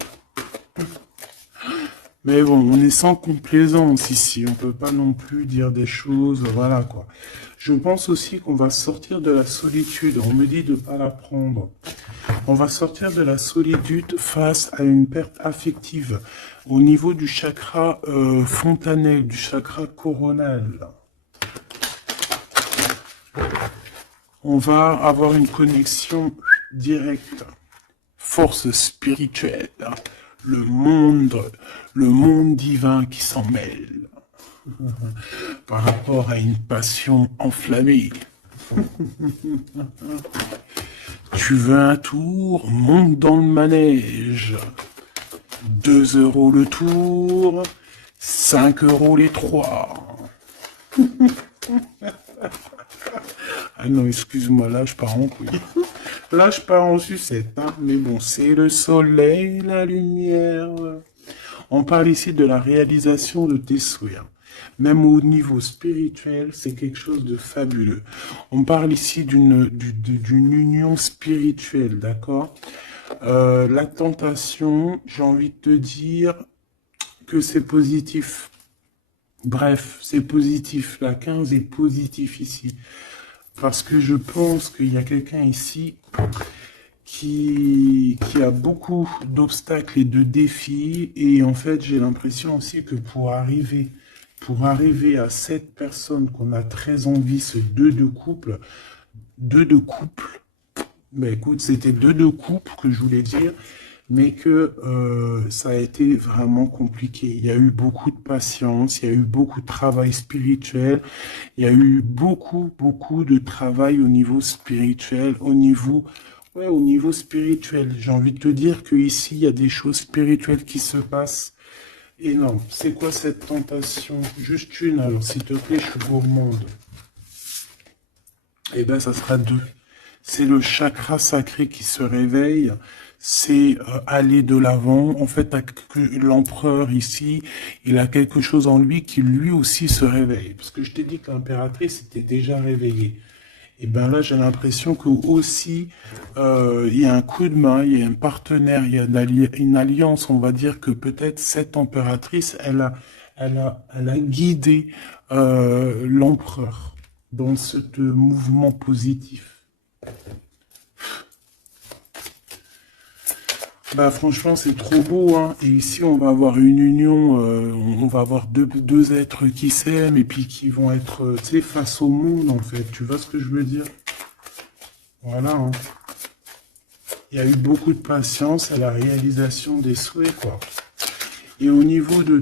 Mais bon, on est sans complaisance ici. On peut pas non plus dire des choses, voilà quoi. Je pense aussi qu'on va sortir de la solitude. On me dit de pas la prendre. On va sortir de la solitude face à une perte affective au niveau du chakra fontanel, du chakra coronal. On va avoir une connexion directe, force spirituelle, le monde divin qui s'en mêle par rapport à une passion enflammée. Tu veux un tour? Monte dans le manège. 2 € le tour, 5 € les 3. Ah non, excuse-moi, là je pars en couille. Là je pars en sucette, hein. Mais bon, c'est le soleil, la lumière. On parle ici de la réalisation de tes souhaits. Même au niveau spirituel, c'est quelque chose de fabuleux. On parle ici d'une union spirituelle, d'accord? La tentation, j'ai envie de te dire que c'est positif. Bref, c'est positif. La 15 est positif ici. Parce que je pense qu'il y a quelqu'un ici qui a beaucoup d'obstacles et de défis. Et en fait, j'ai l'impression aussi que pour arriver à cette personne qu'on a très envie, ce 2 de couple, ben écoute, c'était 2 de couple que je voulais dire, mais que ça a été vraiment compliqué. Il y a eu beaucoup de patience, il y a eu beaucoup de travail spirituel, il y a eu beaucoup de travail au niveau spirituel, au niveau spirituel. J'ai envie de te dire que ici il y a des choses spirituelles qui se passent. Et non, c'est quoi cette tentation? Juste une, alors s'il te plaît, je suis gourmande. Eh ben, ça sera 2. C'est le chakra sacré qui se réveille, c'est aller de l'avant. En fait, l'empereur ici, il a quelque chose en lui qui lui aussi se réveille. Parce que je t'ai dit que l'impératrice était déjà réveillée. Et bien là, j'ai l'impression que aussi, il y a un coup de main, il y a un partenaire, il y a une alliance. On va dire que peut-être cette impératrice, elle a guidé l'empereur dans ce mouvement positif. Bah franchement c'est trop beau hein. Et ici on va avoir une union, on va avoir deux êtres qui s'aiment et puis qui vont être tu sais face au monde en fait. Tu vois ce que je veux dire? Voilà hein. Il y a eu beaucoup de patience à la réalisation des souhaits quoi. Et au niveau de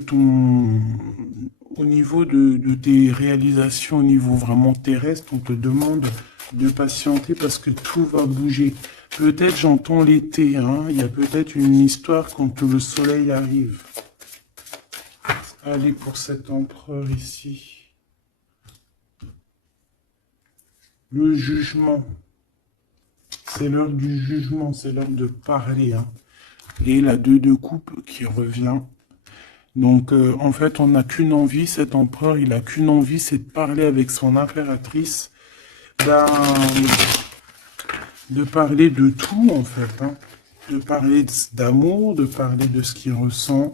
tes réalisations au niveau vraiment terrestre, on te demande de patienter parce que tout va bouger. Peut-être j'entends l'été, hein. Il y a peut-être une histoire quand le soleil arrive. Allez, pour cet empereur ici. Le jugement. C'est l'heure du jugement, c'est l'heure de parler. Hein. Et la 2 de coupe qui revient. Donc, en fait, on n'a qu'une envie, cet empereur, il n'a qu'une envie, c'est de parler avec son impératrice, de parler de tout, en fait, hein. De parler d'amour, de parler de ce qu'il ressent,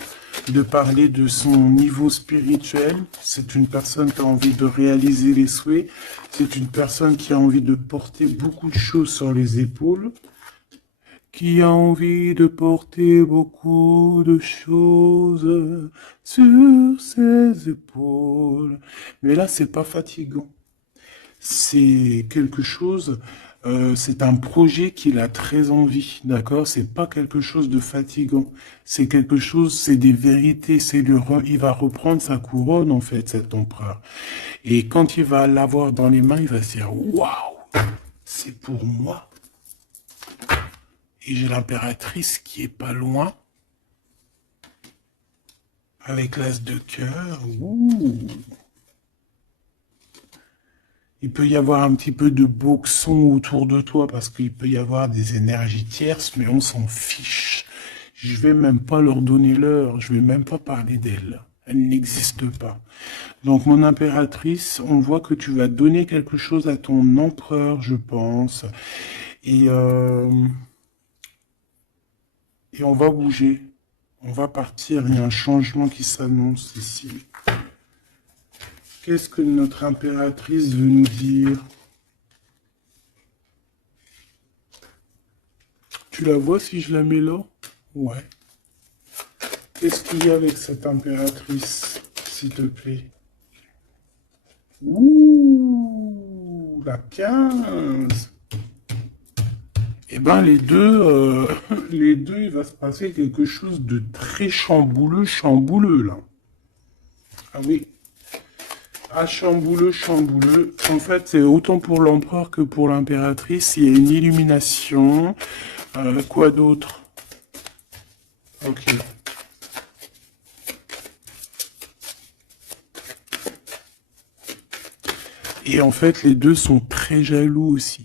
de parler de son niveau spirituel. C'est une personne qui a envie de réaliser les souhaits, c'est une personne qui a envie de porter beaucoup de choses sur les épaules, qui a envie de porter beaucoup de choses sur ses épaules. Mais là, c'est pas fatigant. C'est quelque chose, c'est un projet qu'il a très envie, d'accord? C'est pas quelque chose de fatigant. C'est quelque chose, c'est des vérités, il va reprendre sa couronne, en fait, cet empereur. Et quand il va l'avoir dans les mains, il va se dire, waouh, c'est pour moi. Et j'ai l'impératrice qui est pas loin, avec l'as de cœur. Ouh. Il peut y avoir un petit peu de boxon autour de toi, parce qu'il peut y avoir des énergies tierces, mais on s'en fiche. Je vais même pas leur donner l'heure, je vais même pas parler d'elle. Elle n'existe pas. Donc mon impératrice, on voit que tu vas donner quelque chose à ton empereur, je pense. Et on va bouger. On va partir, il y a un changement qui s'annonce ici. Qu'est-ce que notre impératrice veut nous dire? Tu la vois si je la mets là? Ouais. Qu'est-ce qu'il y a avec cette impératrice, s'il te plaît? Ouh, la 15. Eh ben, les deux, il va se passer quelque chose de très chambouleux, chambouleux, là. Ah oui. Ah, chambouleux, chambouleux. En fait, c'est autant pour l'empereur que pour l'impératrice. Il y a une illumination. Quoi d'autre? Ok. Et en fait, les deux sont très jaloux aussi.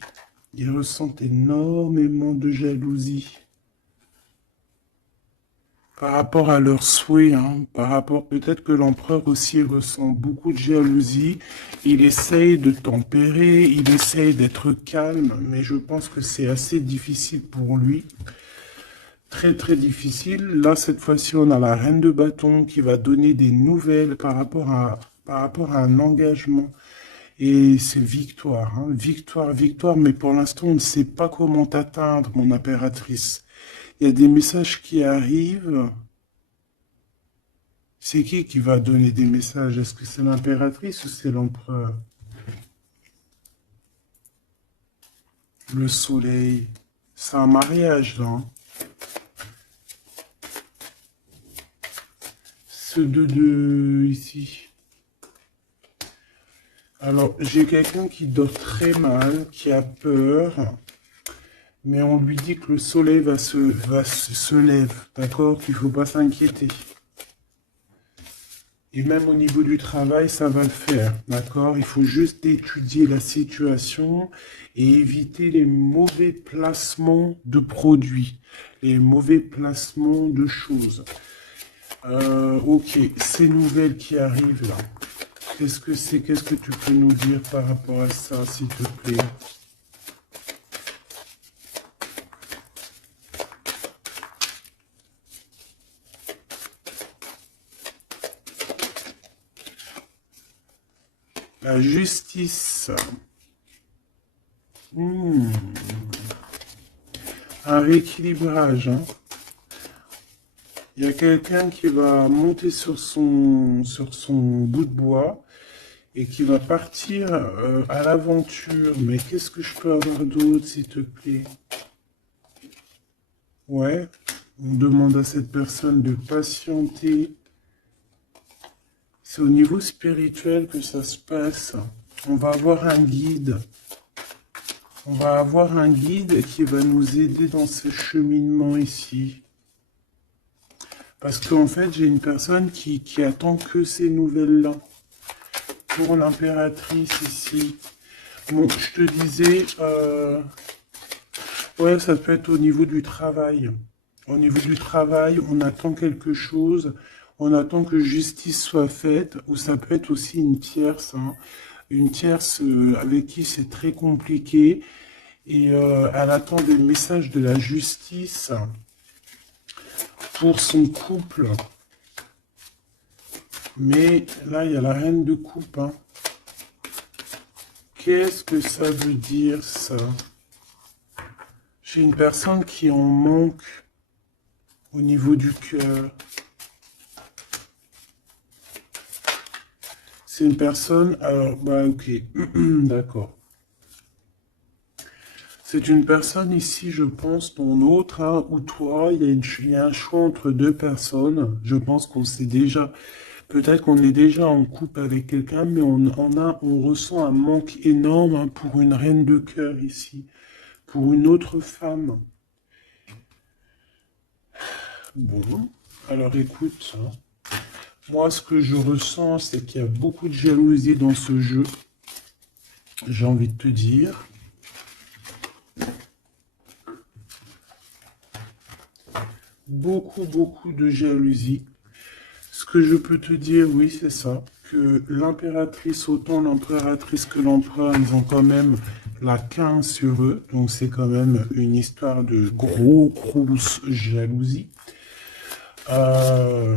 Ils ressentent énormément de jalousie par rapport à leurs souhaits, hein, par rapport, peut-être que l'empereur aussi ressent beaucoup de jalousie. Il essaye de tempérer, il essaye d'être calme, mais je pense que c'est assez difficile pour lui. Très très difficile. Là, cette fois-ci, on a la reine de bâton qui va donner des nouvelles par rapport à un engagement. Et c'est victoire, hein, victoire, victoire, mais pour l'instant, on ne sait pas comment t'atteindre, mon impératrice. Il y a des messages qui arrivent. C'est qui va donner des messages? Est-ce que c'est l'impératrice ou c'est l'empereur? Le soleil. C'est un mariage, là, hein. Ce 2 ici. Alors, j'ai quelqu'un qui dort très mal, qui a peur, mais on lui dit que le soleil se lève, d'accord? Qu'il ne faut pas s'inquiéter. Et même au niveau du travail, ça va le faire, d'accord? Il faut juste étudier la situation et éviter les mauvais placements de produits, les mauvais placements de choses. Ok, ces nouvelles qui arrivent là, qu'est-ce que c'est? Qu'est-ce que tu peux nous dire par rapport à ça, s'il te plaît? La justice. Un rééquilibrage, hein. Il y a quelqu'un qui va monter sur son bout de bois et qui va partir à l'aventure. Mais qu'est-ce que je peux avoir d'autre, s'il te plaît? Ouais, on demande à cette personne de patienter. C'est au niveau spirituel que ça se passe. On va avoir un guide. On va avoir un guide qui va nous aider dans ce cheminement ici. Parce qu'en fait, j'ai une personne qui attend que ces nouvelles-là. Pour l'impératrice ici. Bon, je te disais, ouais, ça peut être au niveau du travail. Au niveau du travail, on attend quelque chose, on attend que justice soit faite, ou ça peut être aussi une tierce, hein. Une tierce avec qui c'est très compliqué, et elle attend des messages de la justice pour son couple. Mais là, il y a la reine de coupe, hein. Qu'est-ce que ça veut dire, ça? J'ai une personne qui en manque au niveau du cœur. C'est une personne... Alors, bah ok, d'accord. C'est une personne ici, je pense, ton autre, hein, ou toi, il y a un choix entre deux personnes. Je pense qu'on sait déjà... Peut-être qu'on est déjà en couple avec quelqu'un, mais on ressent un manque énorme, hein, pour une reine de cœur ici, pour une autre femme. Bon, alors écoute, hein, moi ce que je ressens, c'est qu'il y a beaucoup de jalousie dans ce jeu. J'ai envie de te dire. Beaucoup, beaucoup de jalousie. Ce que je peux te dire, oui, c'est ça, que l'impératrice, autant l'impératrice que l'empereur, ils ont quand même la 15 sur eux, donc c'est quand même une histoire de grosse jalousie. Euh,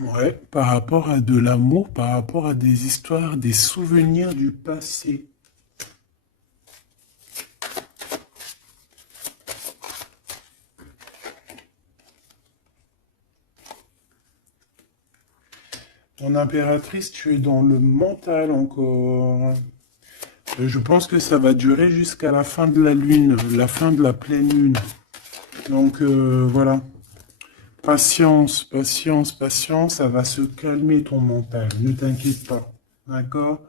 ouais, par rapport à de l'amour, par rapport à des histoires, des souvenirs du passé. Ton impératrice, tu es dans le mental encore. Je pense que ça va durer jusqu'à la fin de la lune, la fin de la pleine lune. Donc voilà. Patience, patience, patience, ça va se calmer ton mental, ne t'inquiète pas, d'accord?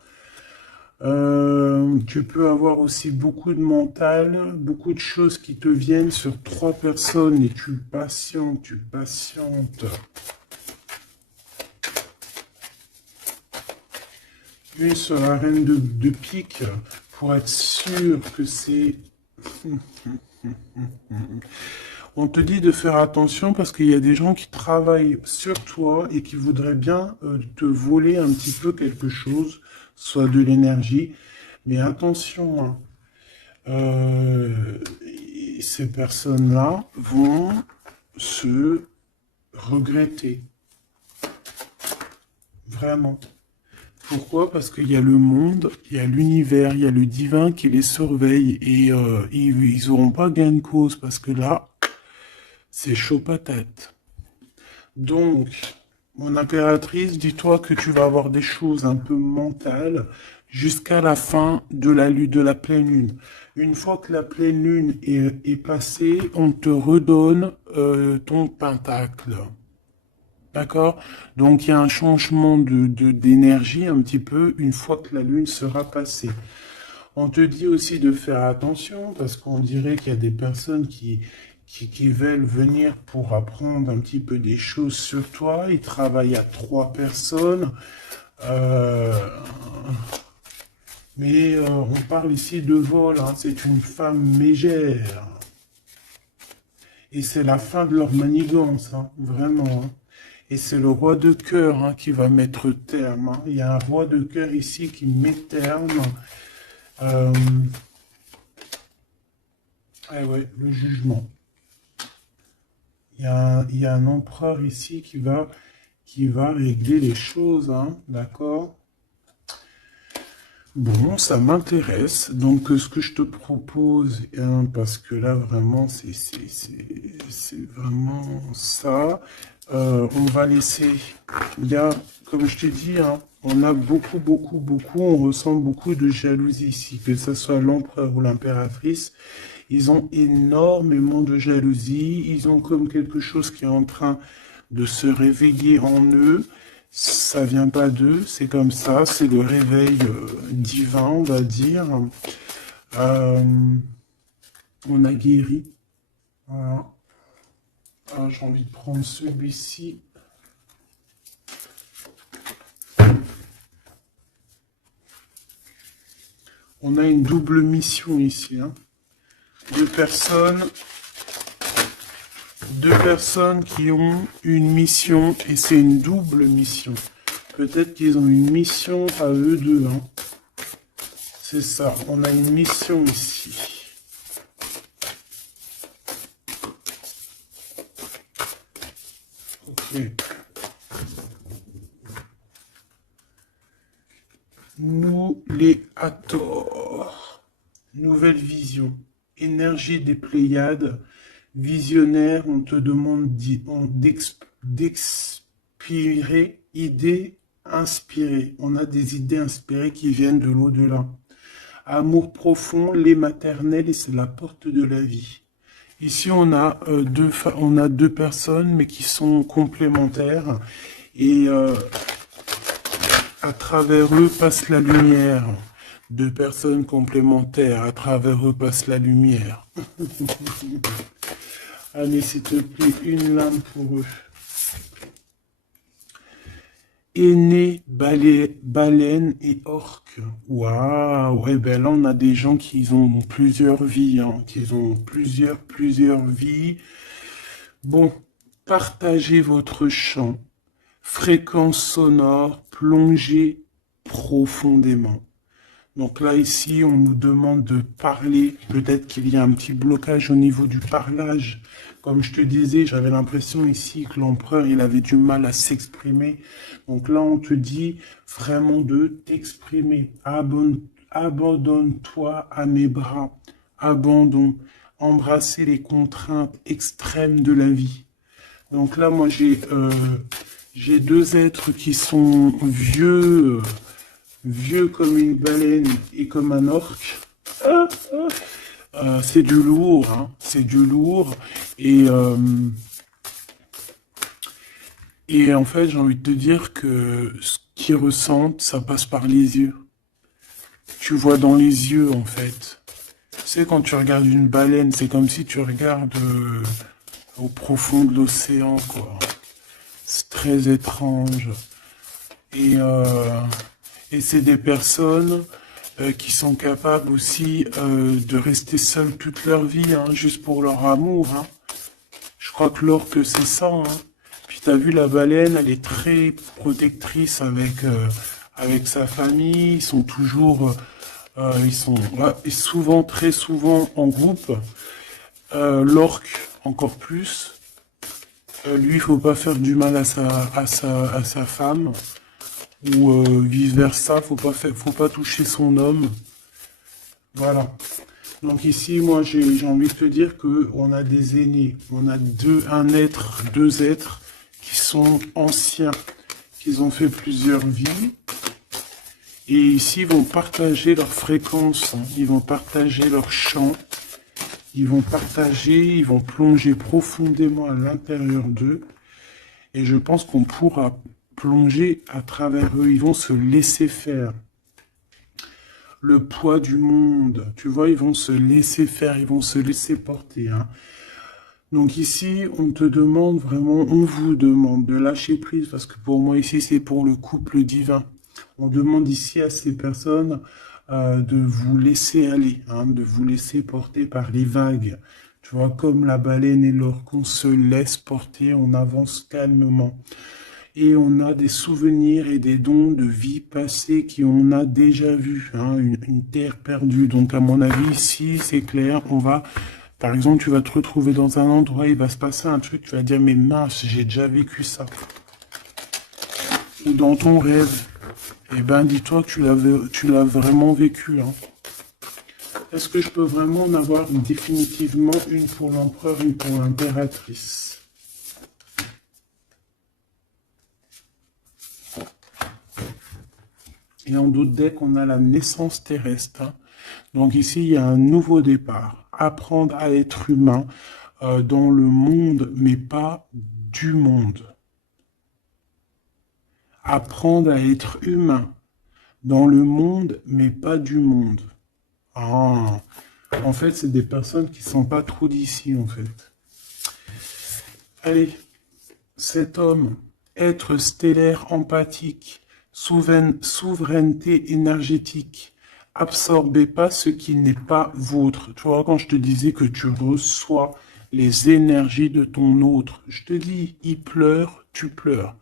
Tu peux avoir aussi beaucoup de mental, beaucoup de choses qui te viennent sur trois personnes et tu patientes, tu patientes. Une sur la reine de pique pour être sûr que c'est... On te dit de faire attention parce qu'il y a des gens qui travaillent sur toi et qui voudraient bien te voler un petit peu quelque chose, soit de l'énergie. Mais attention, hein, euh, ces personnes-là vont se regretter. Vraiment. Pourquoi? Parce qu'il y a le monde, il y a l'univers, il y a le divin qui les surveille et ils n'auront pas gain de cause parce que là, c'est chaud patate. Donc, mon impératrice, dis-toi que tu vas avoir des choses un peu mentales jusqu'à la fin de la lune, de la pleine lune. Une fois que la pleine lune est passée, on te redonne ton pentacle. D'accord? Donc, il y a un changement d'énergie un petit peu une fois que la lune sera passée. On te dit aussi de faire attention parce qu'on dirait qu'il y a des personnes qui veulent venir pour apprendre un petit peu des choses sur toi. Ils travaillent à trois personnes. Euh, mais on parle ici de vol, hein. C'est une femme mégère. Et c'est la fin de leur manigance, hein, vraiment, hein. Et c'est le roi de cœur, hein, qui va mettre terme, hein. Il y a un roi de cœur ici qui met terme. Euh, ah ouais, le jugement. Il y a un empereur ici qui va régler les choses, hein, d'accord? Bon, ça m'intéresse. Donc, ce que je te propose, hein, parce que là, vraiment, c'est vraiment ça. On va laisser. Il y a, comme je t'ai dit, hein, on a beaucoup, beaucoup, beaucoup, on ressent beaucoup de jalousie ici, que ce soit l'empereur ou l'impératrice. Ils ont énormément de jalousie. Ils ont comme quelque chose qui est en train de se réveiller en eux. Ça vient pas d'eux, c'est comme ça, c'est le réveil divin, on va dire. Euh, on a guéri. Voilà. Ah, j'ai envie de prendre celui-ci. On a une double mission ici, hein. Deux personnes qui ont une mission et c'est une double mission. Peut-être qu'ils ont une mission à eux deux, hein. C'est ça, on a une mission ici. Ok. Nous les Hathor. Nouvelle vision. Énergie des Pléiades. Visionnaire, on te demande d'expirer, idées inspirées. On a des idées inspirées qui viennent de l'au-delà. Amour profond, lait maternel et c'est la porte de la vie. Ici, on a deux personnes, mais qui sont complémentaires. Et à travers eux passe la lumière. Deux personnes complémentaires, à travers eux passe la lumière. Allez, s'il te plaît, une lame pour eux. Aîné, baleine et orque. Waouh, ouais, ben là, on a des gens qui ont plusieurs vies, hein, qui ont plusieurs vies. Bon, partagez votre chant. Fréquence sonore, plongez profondément. Donc là, ici, on nous demande de parler. Peut-être qu'il y a un petit blocage au niveau du parlage. Comme je te disais, j'avais l'impression ici que l'empereur, il avait du mal à s'exprimer. Donc là, on te dit vraiment de t'exprimer. Abandonne-toi à mes bras. Abandon. Embrasser les contraintes extrêmes de la vie. Donc là, moi, j'ai deux êtres qui sont vieux comme une baleine et comme un orque. C'est du lourd, hein, c'est du lourd. Et en fait, j'ai envie de te dire que ce qu'ils ressentent, ça passe par les yeux. Tu vois dans les yeux, en fait. Tu sais, quand tu regardes une baleine, c'est comme si tu regardes au profond de l'océan, quoi. C'est très étrange. Et, euh, et c'est des personnes qui sont capables aussi de rester seules toute leur vie, hein, juste pour leur amour. Hein. Je crois que l'orque, c'est ça. Hein. Puis t'as vu, la baleine, elle est très protectrice avec sa famille. Ils sont toujours, ils sont ouais, et souvent, très souvent en groupe. L'orque, encore plus. Lui, il faut pas faire du mal à sa femme. Ou vice versa, faut pas toucher son homme. Voilà. Donc ici, moi, j'ai envie de te dire que on a des aînés, on a deux êtres qui sont anciens, qui ont fait plusieurs vies, et ici, ils vont partager leur fréquence, hein. Ils vont partager leur chant, ils vont plonger profondément à l'intérieur d'eux, et je pense qu'on pourra plonger à travers eux, ils vont se laisser faire. Le poids du monde, tu vois, ils vont se laisser faire, ils vont se laisser porter. Hein. Donc ici, on te demande vraiment, on vous demande de lâcher prise, parce que pour moi ici, c'est pour le couple divin. On demande ici à ces personnes de vous laisser aller, hein, de vous laisser porter par les vagues. Tu vois, comme la baleine et l'orque, on se laisse porter, on avance calmement. Et on a des souvenirs et des dons de vie passée qu'on a déjà vus, hein, une terre perdue. Donc à mon avis, ici, c'est clair, par exemple, tu vas te retrouver dans un endroit, il va se passer un truc, tu vas dire, mais mince, j'ai déjà vécu ça. Ou dans ton rêve, eh ben, dis-toi que tu l'as vraiment vécu. Hein. Est-ce que je peux vraiment en avoir définitivement une pour l'empereur, une pour l'impératrice? Et en d'autres decks, on a la naissance terrestre. Hein. Donc ici, il y a un nouveau départ. Apprendre à être humain dans le monde, mais pas du monde. Apprendre à être humain dans le monde, mais pas du monde. Ah, en fait, c'est des personnes qui sont pas trop d'ici, en fait. Allez, cet homme, être stellaire empathique, souveraineté énergétique. Absorbez pas ce qui n'est pas vôtre. Tu vois, quand je te disais que tu reçois les énergies de ton autre, je te dis, il pleure, tu pleures.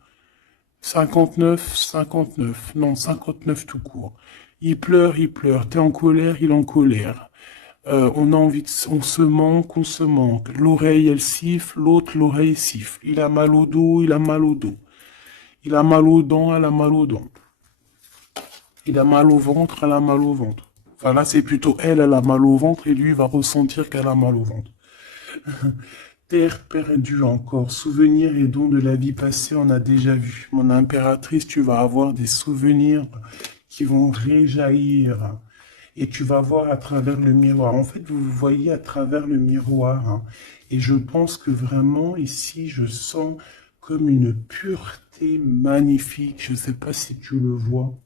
59, 59, non, 59 tout court. Il pleure, t'es en colère, il est en colère. On a envie on se manque, on se manque. L'oreille, elle siffle, l'autre, l'oreille siffle. Il a mal au dos, il a mal au dos. Il a mal aux dents, elle a mal aux dents. Il a mal au ventre, elle a mal au ventre. Enfin là, c'est plutôt elle a mal au ventre et lui va ressentir qu'elle a mal au ventre. Terre perdue encore, souvenirs et dons de la vie passée, on a déjà vu. Mon impératrice, tu vas avoir des souvenirs qui vont réjaillir. Et tu vas voir à travers le miroir. En fait, vous voyez à travers le miroir. Hein. Et je pense que vraiment, ici, je sens comme une pureté magnifique. Je ne sais pas si tu le vois.